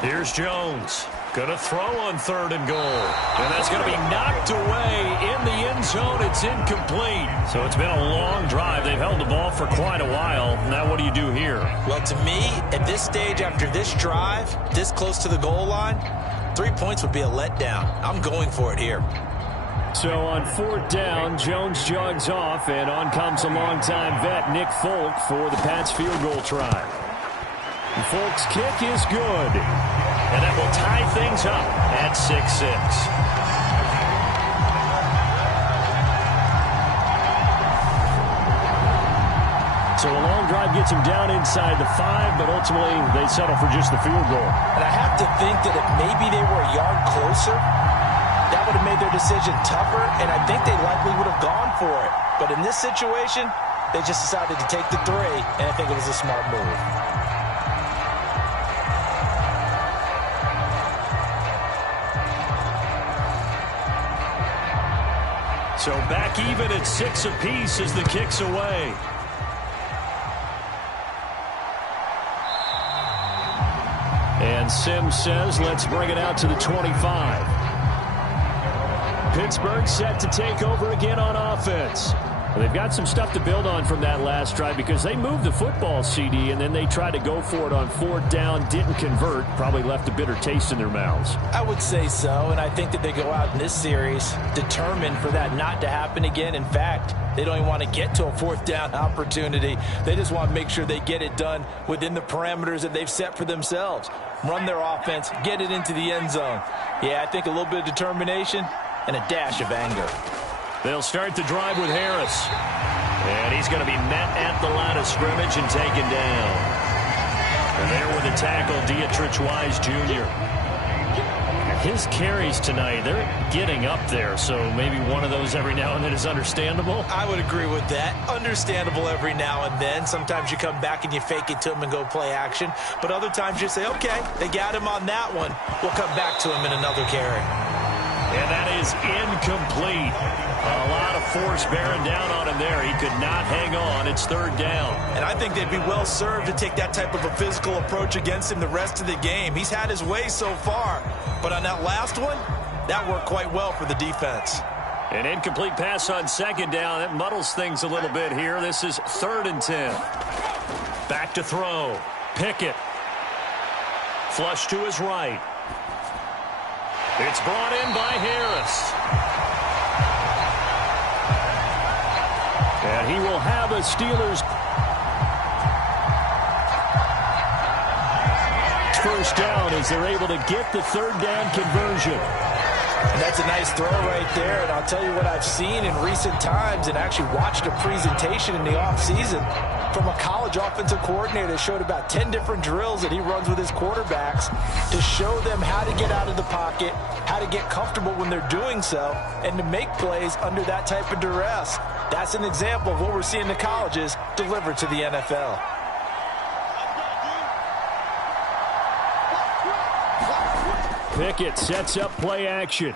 Here's Jones. Gonna throw on 3rd and goal. And that's going to be knocked away in the end zone. It's incomplete. So it's been a long drive. They've held the ball for quite a while. Now what do you do here? Well, to me, at this stage, after this drive, this close to the goal line, 3 points would be a letdown. I'm going for it here. So on 4th down, Jones jogs off, and on comes a longtime vet, Nick Folk, for the Pats field goal try. And Folk's kick is good. And that will tie things up at 6-6. So a long drive gets him down inside the 5, but ultimately they settle for just the field goal. And I have to think that if maybe they were a yard closer, that would have made their decision tougher, and I think they likely would have gone for it. But in this situation, they just decided to take the 3, and I think it was a smart move. So back even at 6 apiece as the kick's away. And Sims says, let's bring it out to the 25. Pittsburgh set to take over again on offense. Well, they've got some stuff to build on from that last drive because they moved the football, CD, and then they tried to go for it on 4th down, didn't convert, probably left a bitter taste in their mouths. I would say so, and I think that they go out in this series determined for that not to happen again. In fact, they don't even want to get to a 4th down opportunity. They just want to make sure they get it done within the parameters that they've set for themselves. Run their offense, get it into the end zone. Yeah, I think a little bit of determination and a dash of anger. They'll start the drive with Harris. And he's going to be met at the line of scrimmage and taken down. And there with the tackle, Dietrich Wise Jr. His carries tonight, they're getting up there, so maybe one of those every now and then is understandable. I would agree with that. Understandable every now and then. Sometimes you come back and you fake it to him and go play action. But other times you say, okay, they got him on that one. We'll come back to him in another carry. And that is incomplete. A lot of force bearing down on him there. He could not hang on. It's 3rd down. And I think they'd be well served to take that type of a physical approach against him the rest of the game. He's had his way so far. But on that last one, that worked quite well for the defense. An incomplete pass on 2nd down. That muddles things a little bit here. This is 3rd and 10. Back to throw. Pickett. Flush to his right. It's brought in by Harris. And he will have a Steelers first down as they're able to get the 3rd down conversion. And that's a nice throw right there. And I'll tell you what I've seen in recent times and actually watched a presentation in the offseason from a college offensive coordinator that showed about 10 different drills that he runs with his quarterbacks to show them how to get out of the pocket, how to get comfortable when they're doing so, and to make plays under that type of duress. That's an example of what we're seeing in the colleges delivered to the NFL. Pickett sets up play action.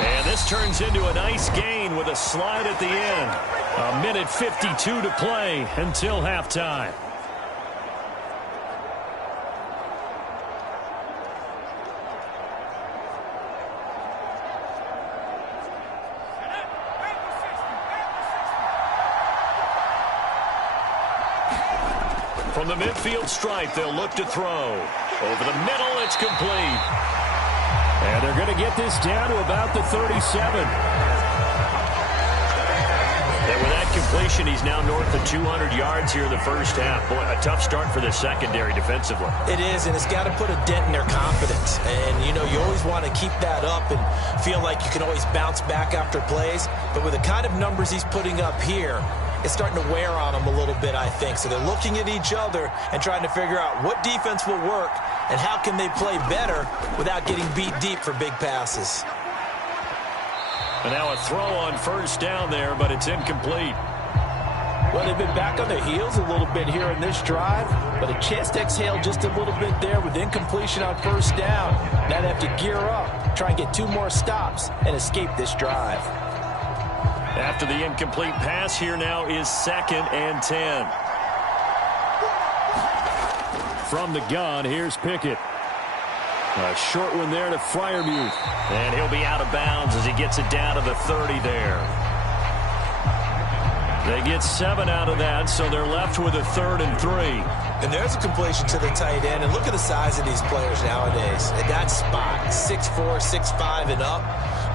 And this turns into a nice gain with a slide at the end. 1:52 to play until halftime. From the midfield stripe, they'll look to throw. Over the middle, it's complete. And they're going to get this down to about the 37. And with that completion, he's now north of 200 yards here in the first half. Boy, a tough start for the secondary defensively. It is, and it's got to put a dent in their confidence. And, you know, you always want to keep that up and feel like you can always bounce back after plays. But with the kind of numbers he's putting up here, it's starting to wear on them a little bit, I think. So they're looking at each other and trying to figure out what defense will work and how can they play better without getting beat deep for big passes. And now a throw on first down there, but it's incomplete. Well, they've been back on their heels a little bit here in this drive, but a chance to exhale just a little bit there with incompletion on first down. Now they have to gear up, try and get 2 more stops, and escape this drive. After the incomplete pass, here now is 2nd and 10. From the gun, here's Pickett. A short one there to Freiermuth. And he'll be out of bounds as he gets it down to the 30 there. They get 7 out of that, so they're left with a 3rd and 3. And there's a completion to the tight end. And look at the size of these players nowadays. At that spot, 6'4", 6'5", and up.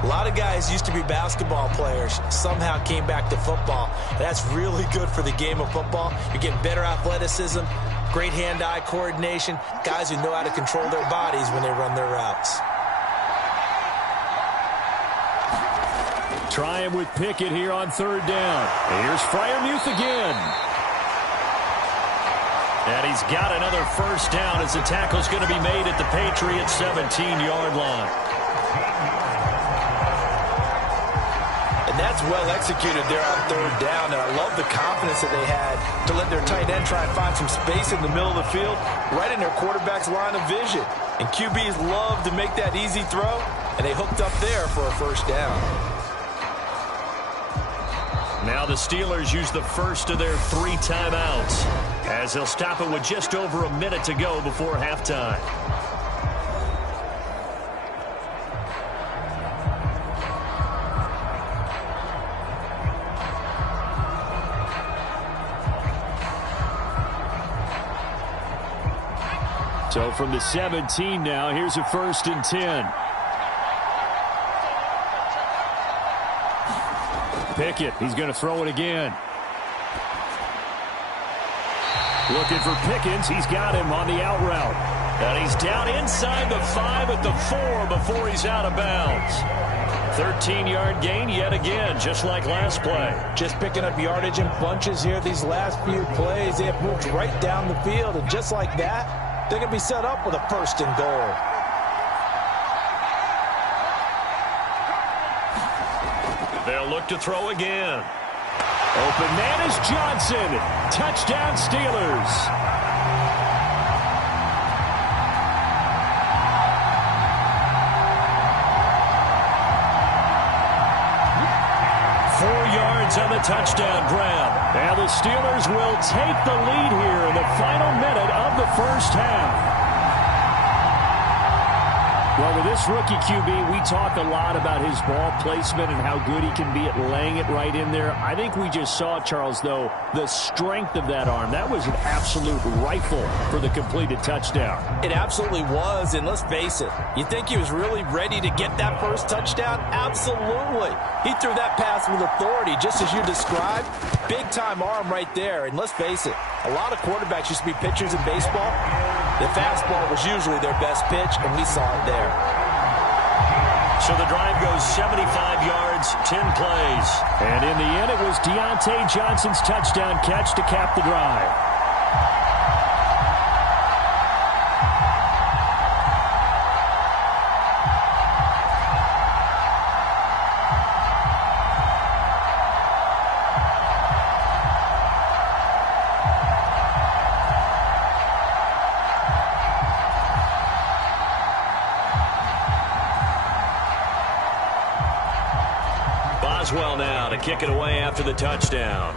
A lot of guys used to be basketball players, somehow came back to football. That's really good for the game of football. You're getting better athleticism, great hand-eye coordination, guys who know how to control their bodies when they run their routes. Try him with Pickett here on 3rd down. Here's Freiermuth again. And he's got another first down as the tackle's going to be made at the Patriots' 17-yard line. And that's well executed there on 3rd down. And I love the confidence that they had to let their tight end try and find some space in the middle of the field, right in their quarterback's line of vision. And QBs love to make that easy throw, and they hooked up there for a first down. Now the Steelers use the first of their 3 timeouts as they'll stop it with just over a minute to go before halftime. So from the 17 now, here's a 1st and 10. Pickett, he's going to throw it again. Looking for Pickens. He's got him on the out route. And he's down inside the 5 at the 4 before he's out of bounds. 13-yard gain yet again, just like last play. Just picking up yardage in bunches here these last few plays. They have moved right down the field, and just like that, they're going to be set up with a 1st and goal. They'll look to throw again. Open man is Johnson. Touchdown, Steelers. On the touchdown grab. And the Steelers will take the lead here in the final minute of the first half. Well, with this rookie QB, we talk a lot about his ball placement and how good he can be at laying it right in there. I think we just saw, Charles, though, the strength of that arm. That was an absolute rifle for the completed touchdown. It absolutely was, and let's face it, you think he was really ready to get that first touchdown? Absolutely. He threw that pass with authority, just as you described. Big-time arm right there, and let's face it, a lot of quarterbacks used to be pitchers in baseball. The fastball was usually their best pitch, and we saw it there. So the drive goes 75 yards, 10 plays. And in the end, it was Deontay Johnson's touchdown catch to cap the drive. Well now to kick it away after the touchdown.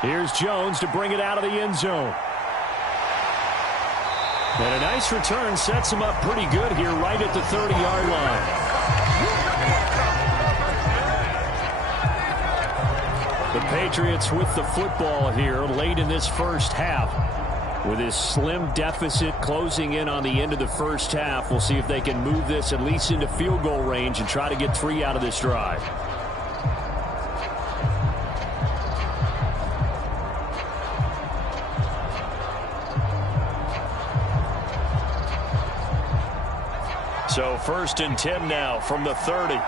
Here's Jones to bring it out of the end zone. And a nice return sets him up pretty good here right at the 30-yard line. The Patriots with the football here late in this first half. With his slim deficit closing in on the end of the first half, we'll see if they can move this at least into field goal range and try to get 3 out of this drive. So 1st and 10 now from the 30.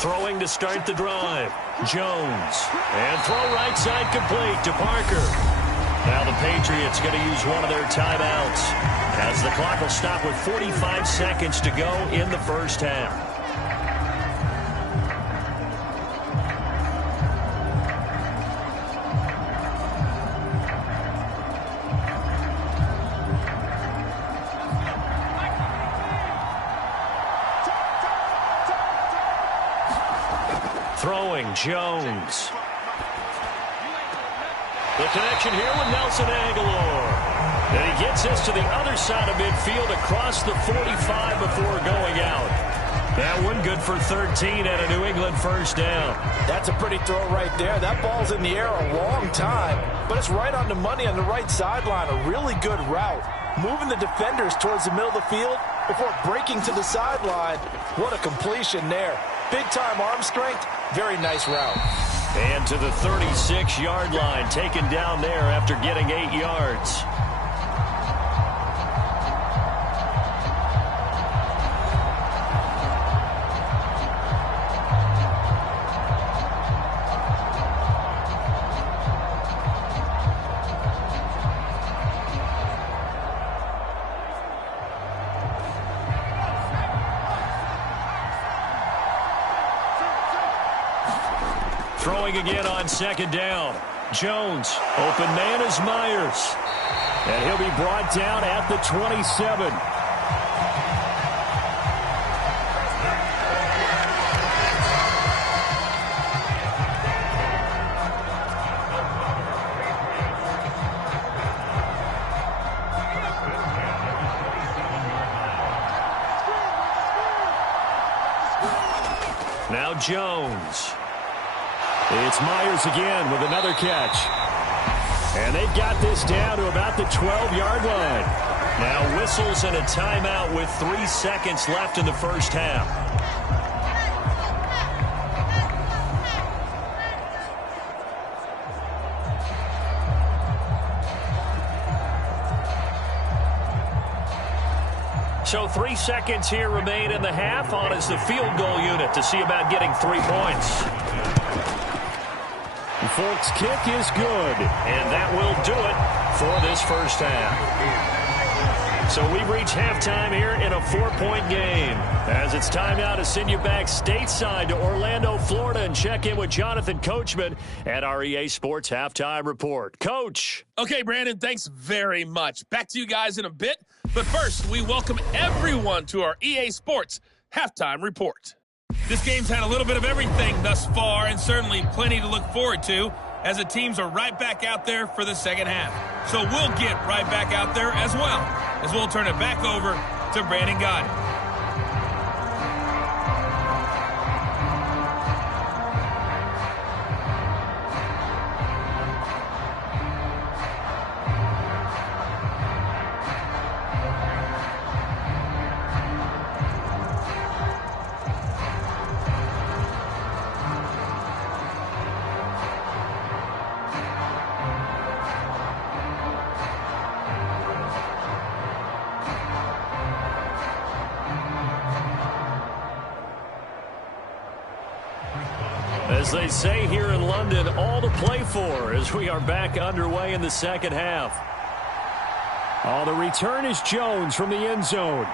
Throwing to start the drive. Jones. And throw right side complete to Parker. Now the Patriots going to use one of their timeouts as the clock will stop with 45 seconds to go in the first half. Throwing, Jones. The connection here with Nelson Aguilar. And he gets this to the other side of midfield across the 45 before going out. That one good for 13 and a New England first down. That's a pretty throw right there. That ball's in the air a long time, but it's right on the money on the right sideline. A really good route. Moving the defenders towards the middle of the field before breaking to the sideline. What a completion there. Big-time arm strength. Very nice route. And to the 36-yard line, taken down there after getting 8 yards. Throwing again on second down. Jones, open man is Myers. And he'll be brought down at the 27. Now Jones. It's Myers again with another catch. And they've got this down to about the 12-yard line. Now whistles and a timeout with 3 seconds left in the first half. So 3 seconds here remain in the half. On is the field goal unit to see about getting 3 points. Folks' kick is good, and that will do it for this first half. So we've reached halftime here in a 4-point game. As it's time now to send you back stateside to Orlando, Florida, and check in with Jonathan Coachman at our EA Sports Halftime Report. Coach. Okay, Brandon, thanks very much. Back to you guys in a bit. But first, we welcome everyone to our EA Sports Halftime Report. This game's had a little bit of everything thus far, and certainly plenty to look forward to, as the teams are right back out there for the second half. So we'll get right back out there as well, as we'll turn it back over to Brandon Gaudin. As they say here in London, all to play for as we are back underway in the second half. Oh, the return is Jones from the end zone.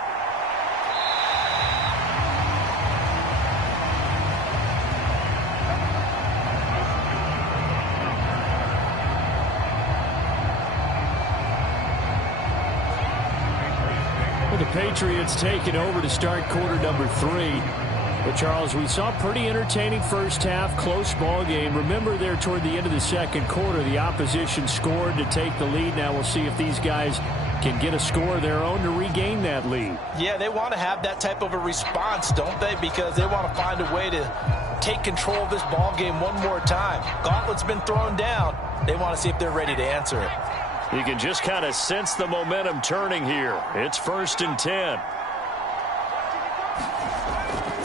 Well, the Patriots taking over to start quarter number 3. But, Charles, we saw a pretty entertaining first half, close ball game. Remember there toward the end of the second quarter, the opposition scored to take the lead. Now we'll see if these guys can get a score of their own to regain that lead. Yeah, they want to have that type of a response, don't they? Because they want to find a way to take control of this ball game one more time. Gauntlet's been thrown down. They want to see if they're ready to answer it. You can just kind of sense the momentum turning here. It's 1st and 10.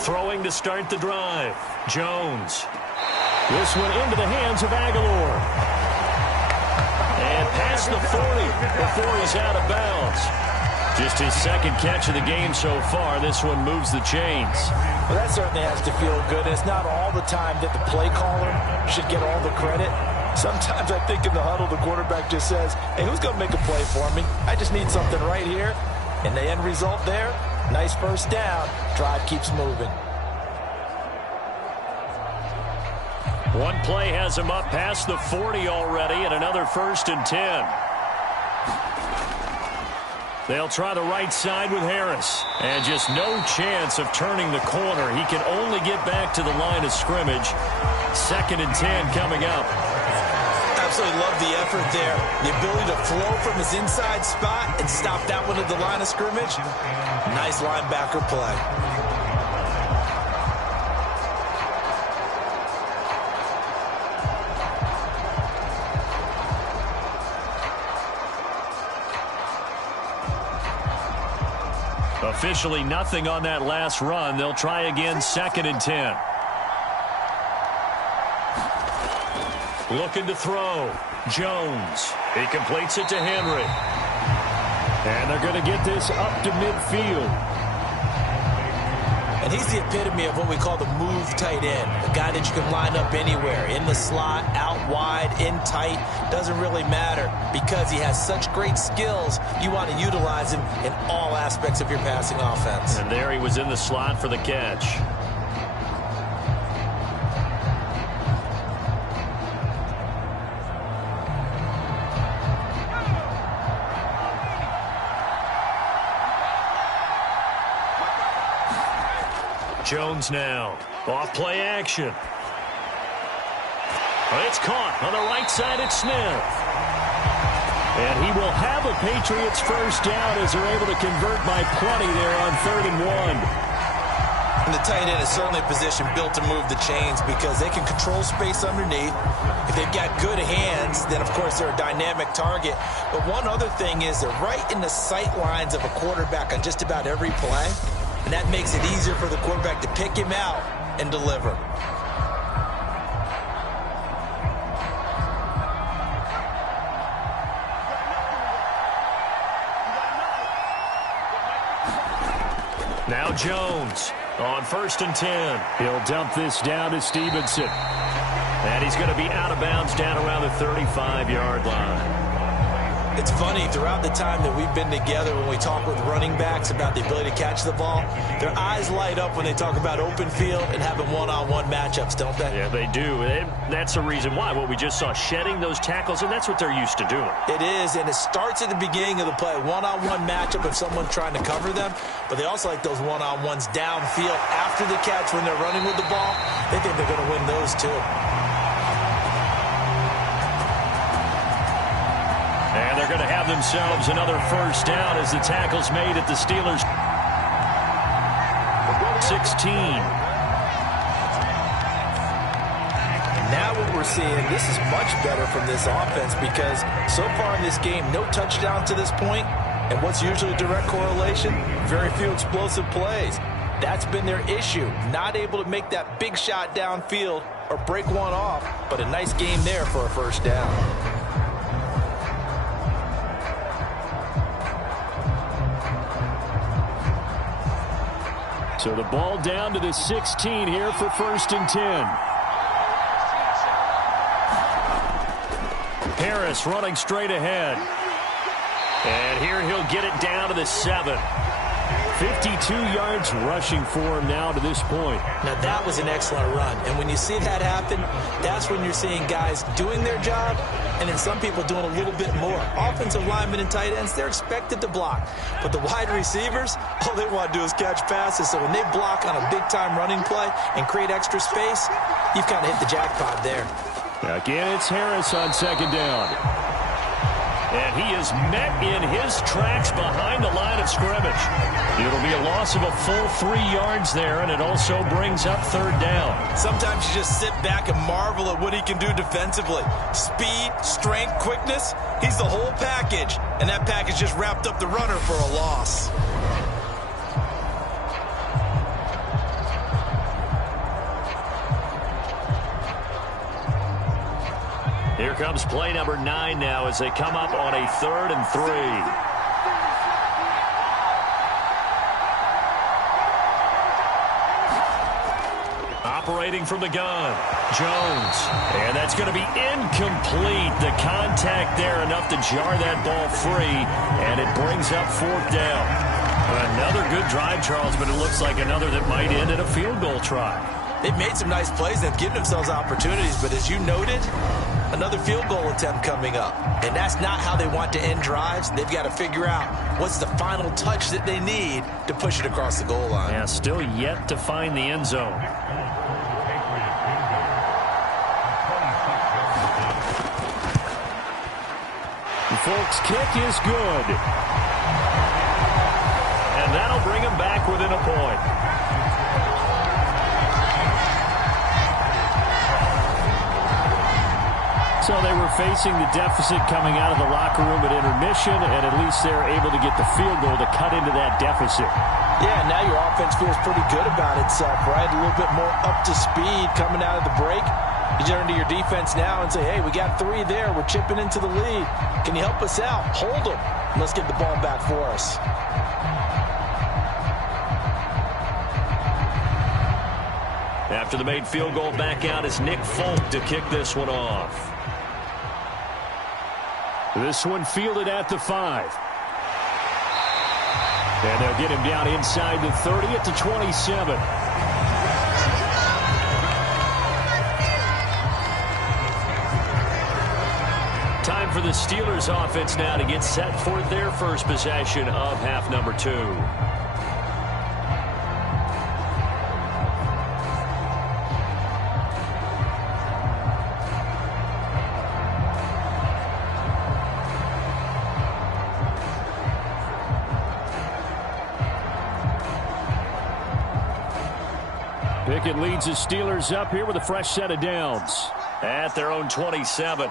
Throwing to start the drive. Jones. This one into the hands of Aguilar. And past the 40 before he's out of bounds. Just his second catch of the game so far. This one moves the chains. Well, that certainly has to feel good. It's not all the time that the play caller should get all the credit. Sometimes I think in the huddle, the quarterback just says, hey, who's going to make a play for me? I just need something right here. And the end result there, nice first down. Drive keeps moving. One play has him up past the 40 already, and another 1st and 10. They'll try the right side with Harris. And just no chance of turning the corner. He can only get back to the line of scrimmage. 2nd and 10 coming up. Absolutely love the effort there. The ability to flow from his inside spot and stop that one at the line of scrimmage. Nice linebacker play. Officially nothing on that last run. They'll try again 2nd and 10. Looking to throw. Jones. He completes it to Henry. And they're going to get this up to midfield. And he's the epitome of what we call the move tight end. A guy that you can line up anywhere. In the slot, out wide, in tight. Doesn't really matter because he has such great skills. You want to utilize him in all aspects of your passing offense. And there he was in the slot for the catch. Jones now. Off play action. It's caught on the right side. It's Smith. And he will have a Patriots first down as they're able to convert by plenty there on 3rd and 1. And the tight end is certainly a position built to move the chains because they can control space underneath. If they've got good hands, then, of course, they're a dynamic target. But one other thing is they're right in the sight lines of a quarterback on just about every play. And that makes it easier for the quarterback to pick him out and deliver. Now Jones on 1st and 10. He'll dump this down to Stevenson. And he's going to be out of bounds down around the 35-yard line. It's funny, throughout the time that we've been together, when we talk with running backs about the ability to catch the ball, their eyes light up when they talk about open field and having one-on-one matchups, don't they? Yeah, they do. That's the reason why. What we just saw, shedding those tackles, and that's what they're used to doing. It is, and it starts at the beginning of the play. One-on-one matchup of someone trying to cover them, but they also like those one-on-ones downfield after the catch when they're running with the ball. They think they're going to win those, too. And they're going to have themselves another first down as the tackle's made at the Steelers' 16. Now what we're seeing, this is much better from this offense because so far in this game, no touchdown to this point, and what's usually a direct correlation? Very few explosive plays. That's been their issue, not able to make that big shot downfield or break one off, but a nice game there for a first down. So the ball down to the 16 here for 1st and 10. Harris running straight ahead. And here he'll get it down to the 7. 52 yards rushing for him now to this point. Now that was an excellent run. And when you see that happen, that's when you're seeing guys doing their job and then some people doing a little bit more. Offensive linemen and tight ends, they're expected to block. But the wide receivers, all they want to do is catch passes. So when they block on a big-time running play and create extra space, you've kind of hit the jackpot there. Again, it's Harris on 2nd down. And he is met in his tracks behind the line of scrimmage. It'll be a loss of a full 3 yards there, and it also brings up 3rd down. Sometimes you just sit back and marvel at what he can do defensively. Speed, strength, quickness, he's the whole package. And that package just wrapped up the runner for a loss. Here comes play number 9 now as they come up on a 3rd and 3. Operating from the gun, Jones. And that's going to be incomplete. The contact there enough to jar that ball free, and it brings up 4th down. Another good drive, Charles, but it looks like another that might end in a field goal try. They've made some nice plays. They've given themselves opportunities, but as you noted, another field goal attempt coming up. And that's not how they want to end drives. They've got to figure out what's the final touch that they need to push it across the goal line. Yeah, still yet to find the end zone. The Folks kick is good. And that'll bring him back within a point. So they were facing the deficit coming out of the locker room at intermission, and at least they're able to get the field goal to cut into that deficit. Yeah, now your offense feels pretty good about itself, right? A little bit more up to speed coming out of the break. You turn to your defense now and say, hey, we got 3 there. We're chipping into the lead. Can you help us out? Hold them. Let's get the ball back for us. After the made field goal, back out is Nick Folk to kick this one off. This one fielded at the 5. And they'll get him down inside the 30 at the 27. Time for the Steelers offense now to get set for their first possession of half number 2. Pickett leads the Steelers up here with a fresh set of downs at their own 27.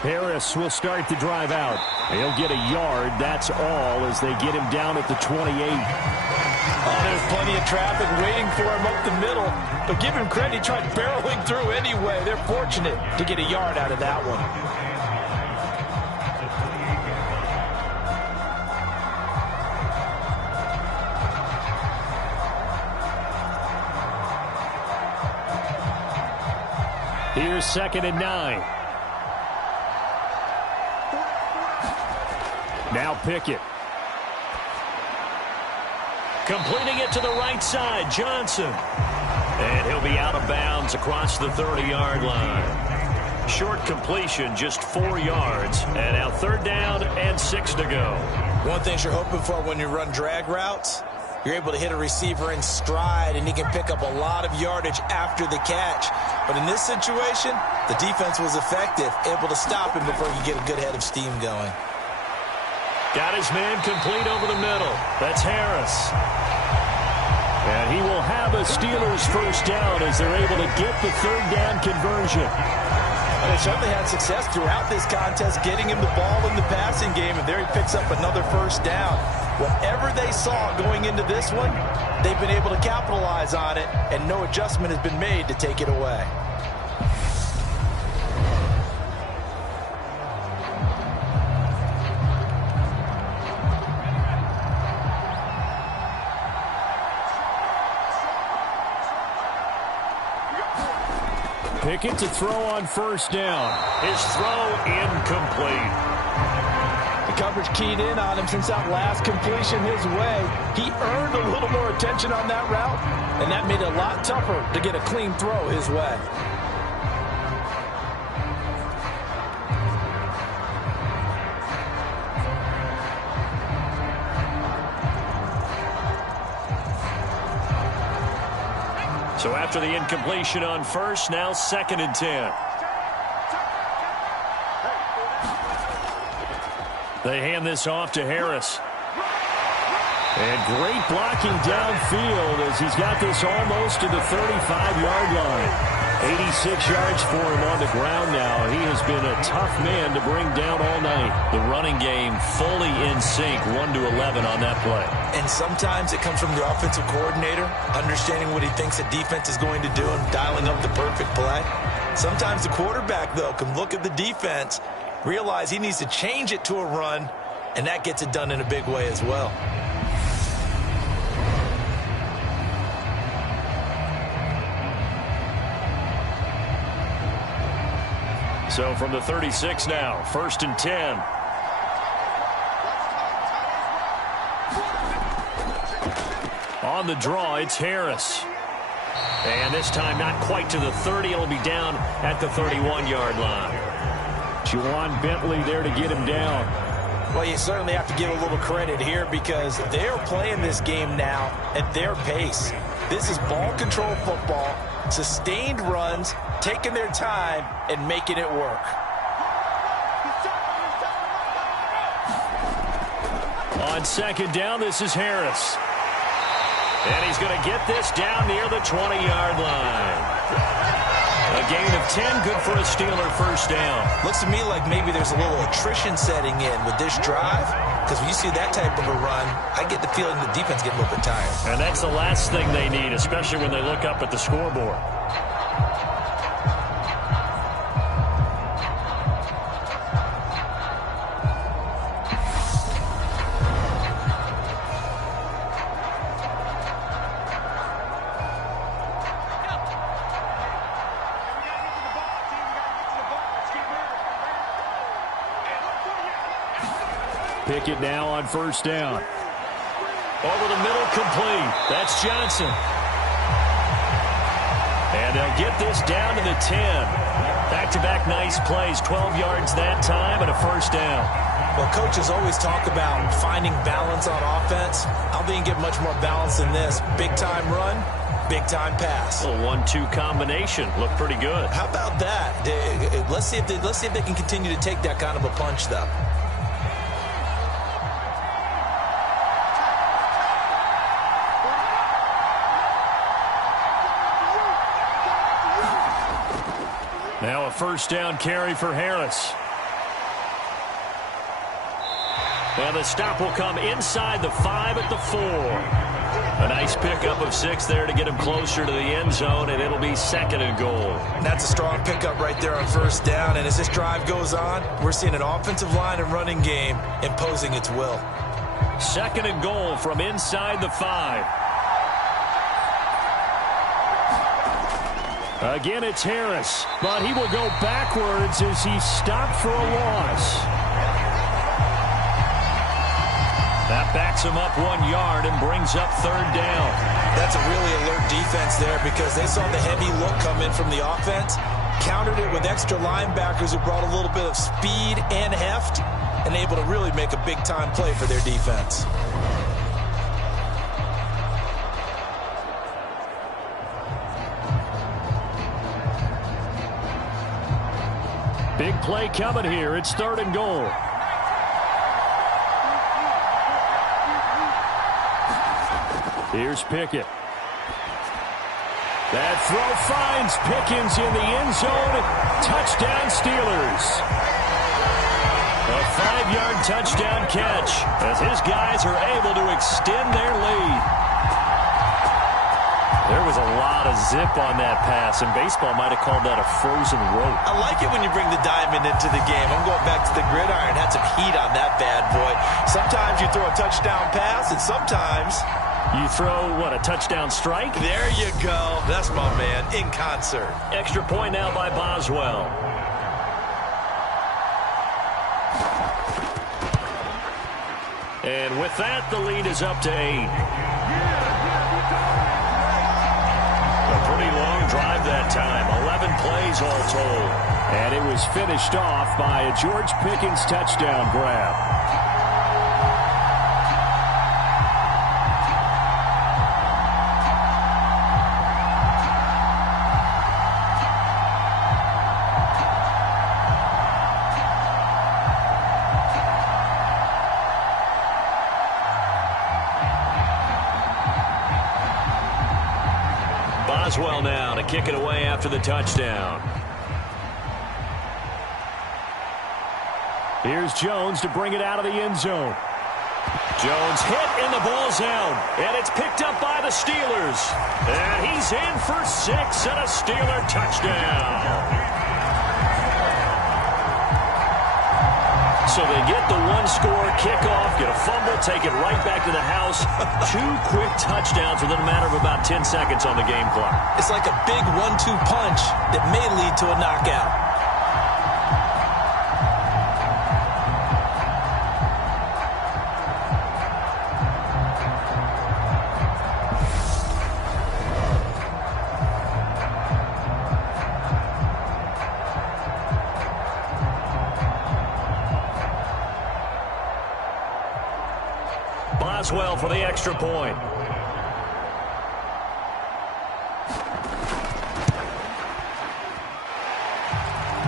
Harris will start the drive out. He'll get a yard. That's all as they get him down at the 28. Oh, there's plenty of traffic waiting for him up the middle. But give him credit, he tried barreling through anyway. They're fortunate to get a yard out of that one. Here's 2nd and 9. Now Pickett. Completing it to the right side, Johnson. And he'll be out of bounds across the 30-yard line. Short completion, just 4 yards. And now 3rd down and 6 to go. One thing you're hoping for when you run drag routes, you're able to hit a receiver in stride, and he can pick up a lot of yardage after the catch. But in this situation, the defense was effective, able to stop him before he could get a good head of steam going. Got his man complete over the middle. That's Harris. And he will have a Steelers first down as they're able to get the 3rd down conversion. And they certainly had success throughout this contest, getting him the ball in the passing game, and there he picks up another first down. Whatever they saw going into this one, they've been able to capitalize on it, and no adjustment has been made to take it away. Pickett to throw on first down. His throw incomplete. The coverage keyed in on him since that last completion his way. He earned a little more attention on that route, and that made it a lot tougher to get a clean throw his way. So after the incompletion on first, now 2nd and 10. They hand this off to Harris. And great blocking downfield as he's got this almost to the 35-yard line. 86 yards for him on the ground now. He has been a tough man to bring down all night. The running game fully in sync, 1-11 on that play. And sometimes it comes from the offensive coordinator, understanding what he thinks the defense is going to do and dialing up the perfect play. Sometimes the quarterback, though, can look at the defense, realize he needs to change it to a run, and that gets it done in a big way as well. So from the 36 now, 1st and 10. On the draw, it's Harris. And this time not quite to the 30. It'll be down at the 31-yard line. Juwan Bentley there to get him down. Well, you certainly have to give a little credit here because they're playing this game now at their pace. This is ball control football, sustained runs, taking their time, and making it work. On second down, this is Harris. And he's going to get this down near the 20-yard line. A gain of 10, good for a Steeler first down. Looks to me like maybe there's a little attrition setting in with this drive, because when you see that type of a run, I get the feeling the defense getting a little bit tired. And that's the last thing they need, especially when they look up at the scoreboard. Pickett now on first down. Over the middle, complete. That's Johnson. And they'll get this down to the 10. Back-to-back nice plays, 12 yards that time and a first down. Well, coaches always talk about finding balance on offense. I don't think you get much more balance than this. Big-time run, big-time pass. A 1-2 combination. Looked pretty good. How about that? Let's see if they can continue to take that kind of a punch, though. Now a first down carry for Harris. And the stop will come inside the 5 at the 4. A nice pickup of 6 there to get him closer to the end zone, and it'll be second and goal. That's a strong pickup right there on first down, and as this drive goes on, we're seeing an offensive line and running game imposing its will. Second and goal from inside the 5. Again, it's Harris, but he will go backwards as he stopped for a loss. That backs him up 1 yard and brings up third down. That's a really alert defense there because they saw the heavy look come in from the offense, countered it with extra linebackers who brought a little bit of speed and heft, and able to really make a big-time play for their defense. Big play coming here. It's third and goal. Here's Pickett. That throw finds Pickens in the end zone. Touchdown Steelers. A 5-yard touchdown catch as his guys are able to extend their lead. There was a lot of zip on that pass, and baseball might have called that a frozen rope. I like it when you bring the diamond into the game. I'm going back to the gridiron. Had some heat on that bad boy. Sometimes you throw a touchdown pass, and sometimes you throw, what, a touchdown strike? There you go. That's my man, in concert. Extra point now by Boswell. And with that, the lead is up to 8. Pretty long drive that time. 11 plays all told. And it was finished off by a George Pickens touchdown grab. Boswell now to kick it away after the touchdown. Here's Jones to bring it out of the end zone. Jones hit in the ball zone, and it's picked up by the Steelers. And he's in for 6 and a Steeler touchdown. So they get the one-score kickoff, get a fumble, take it right back to the house. 2 quick touchdowns within a matter of about 10 seconds on the game clock. It's like a big 1-2 punch that may lead to a knockout. Boswell for the extra point.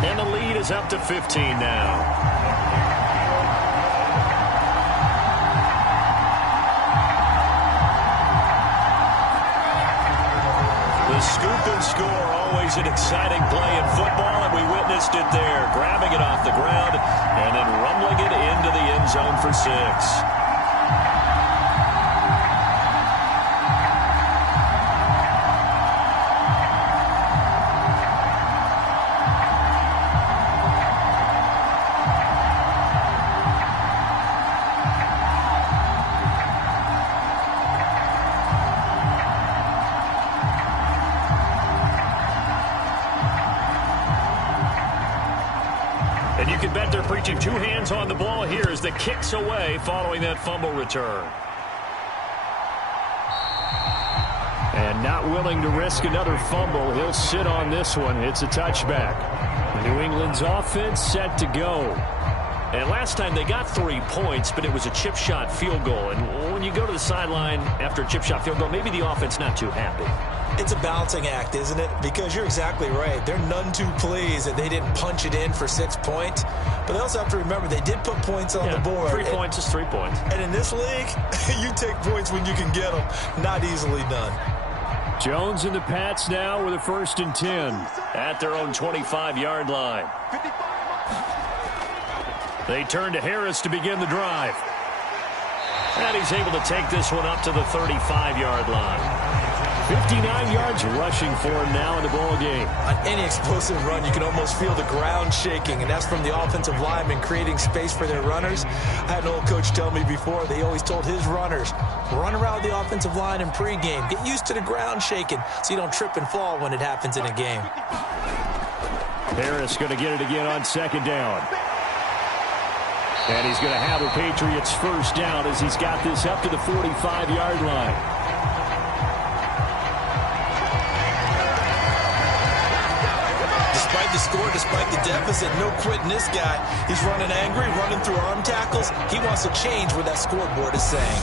And the lead is up to 15 now. The scoop and score, always an exciting play in football, and we witnessed it there, grabbing it off the ground and then rumbling it into the end zone for 6. And you can bet they're preaching 2 hands on the ball here as the kick's away following that fumble return. And not willing to risk another fumble, he'll sit on this one. It's a touchback. New England's offense set to go. And last time they got 3 points, but it was a chip shot field goal. And when you go to the sideline after a chip shot field goal, maybe the offense not too happy. It's a balancing act, isn't it? Because you're exactly right. They're none too pleased that they didn't punch it in for 6 points. But they also have to remember they did put points on the board. 3 points is 3 points. And in this league, you take points when you can get them. Not easily done. Jones and the Pats now with a 1st and 10. At their own 25-yard line. They turn to Harris to begin the drive. And he's able to take this one up to the 35-yard line. 59 yards rushing for him now in the ball game. On any explosive run, you can almost feel the ground shaking, and that's from the offensive linemen creating space for their runners. I had an old coach tell me before, they always told his runners, run around the offensive line in pregame. Get used to the ground shaking so you don't trip and fall when it happens in a game. Harris going to get it again on 2nd down. And he's going to have a Patriots 1st down as he's got this up to the 45-yard line. Despite the score, despite the deficit, no quitting this guy. He's running angry, running through arm tackles. He wants to change what that scoreboard is saying.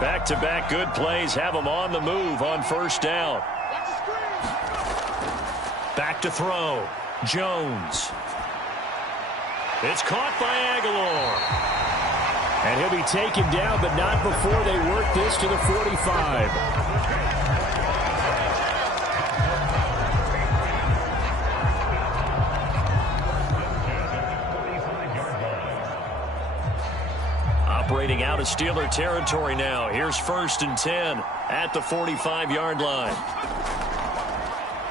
Back-to-back good plays have them on the move on 1st down. Back to throw. Jones. It's caught by Aguilar. And he'll be taken down, but not before they work this to the 45. Operating out of Steeler territory now. Here's 1st and 10 at the 45-yard line.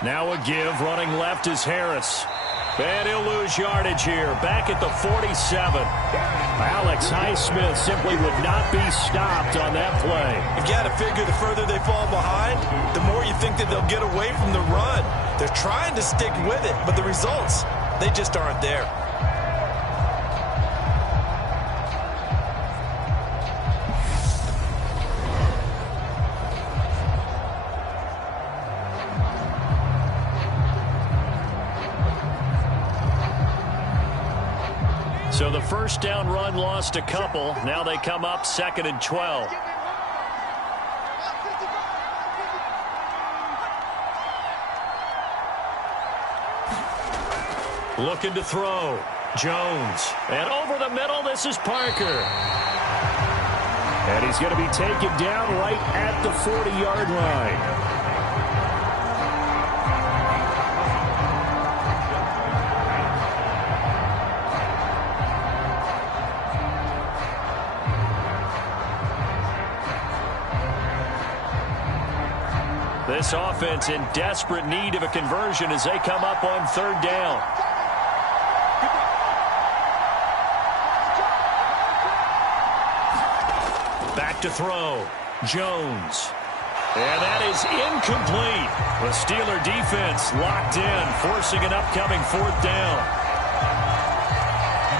Now a give, running left is Harris. And he'll lose yardage here, back at the 47. Alex Highsmith simply would not be stopped on that play. You got to figure the further they fall behind, the more you think that they'll get away from the run. They're trying to stick with it, but the results, they just aren't there. So the 1st down run lost a couple. Now they come up 2nd and 12. Looking to throw. Jones. And over the middle, this is Parker. And he's going to be taken down right at the 40-yard line. This offense in desperate need of a conversion as they come up on 3rd down. Back to throw. Jones. And that is incomplete. The Steeler defense locked in, forcing an upcoming 4th down.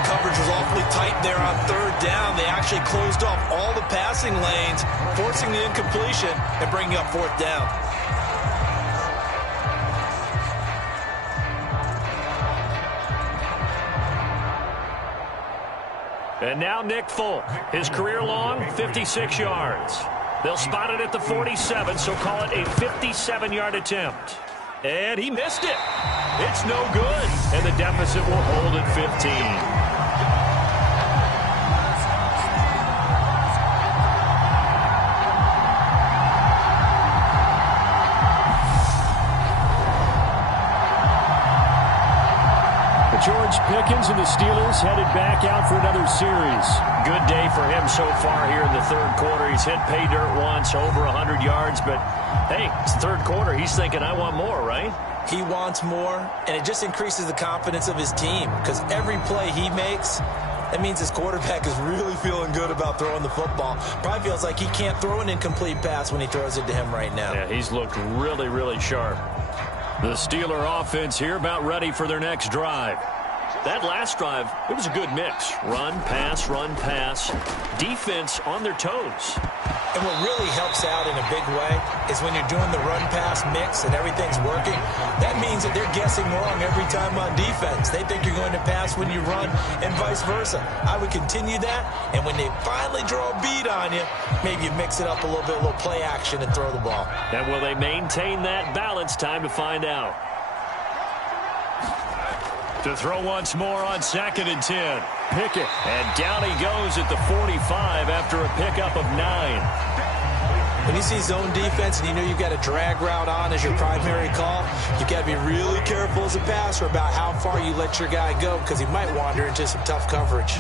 Coverage was awfully tight there on 3rd down, they actually closed off all the passing lanes, forcing the incompletion and bringing up 4th down. And now Nick Folk, his career long, 56 yards. They'll spot it at the 47, so call it a 57-yard attempt. And he missed it. It's no good. And the deficit will hold at 15. George Pickens and the Steelers headed back out for another series. Good day for him so far here in the 3rd quarter. He's hit pay dirt once, over 100 yards. But, hey, it's the 3rd quarter. He's thinking, I want more, right? He wants more, and it just increases the confidence of his team because every play he makes, that means his quarterback is really feeling good about throwing the football. Probably feels like he can't throw an incomplete pass when he throws it to him right now. Yeah, he's looked really, really sharp. The Steeler offense here about ready for their next drive. That last drive, it was a good mix. Run, pass, defense on their toes. And what really helps out in a big way is when you're doing the run-pass mix and everything's working, that means that they're guessing wrong every time on defense. They think you're going to pass when you run and vice versa. I would continue that, and when they finally draw a bead on you, maybe you mix it up a little bit, a little play action and throw the ball. And will they maintain that balance? Time to find out. To throw once more on 2nd and 10. Pickett. And down he goes at the 45 after a pickup of 9. When you see zone defense and you know you've got a drag route on as your primary call, you've got to be really careful as a passer about how far you let your guy go because he might wander into some tough coverage.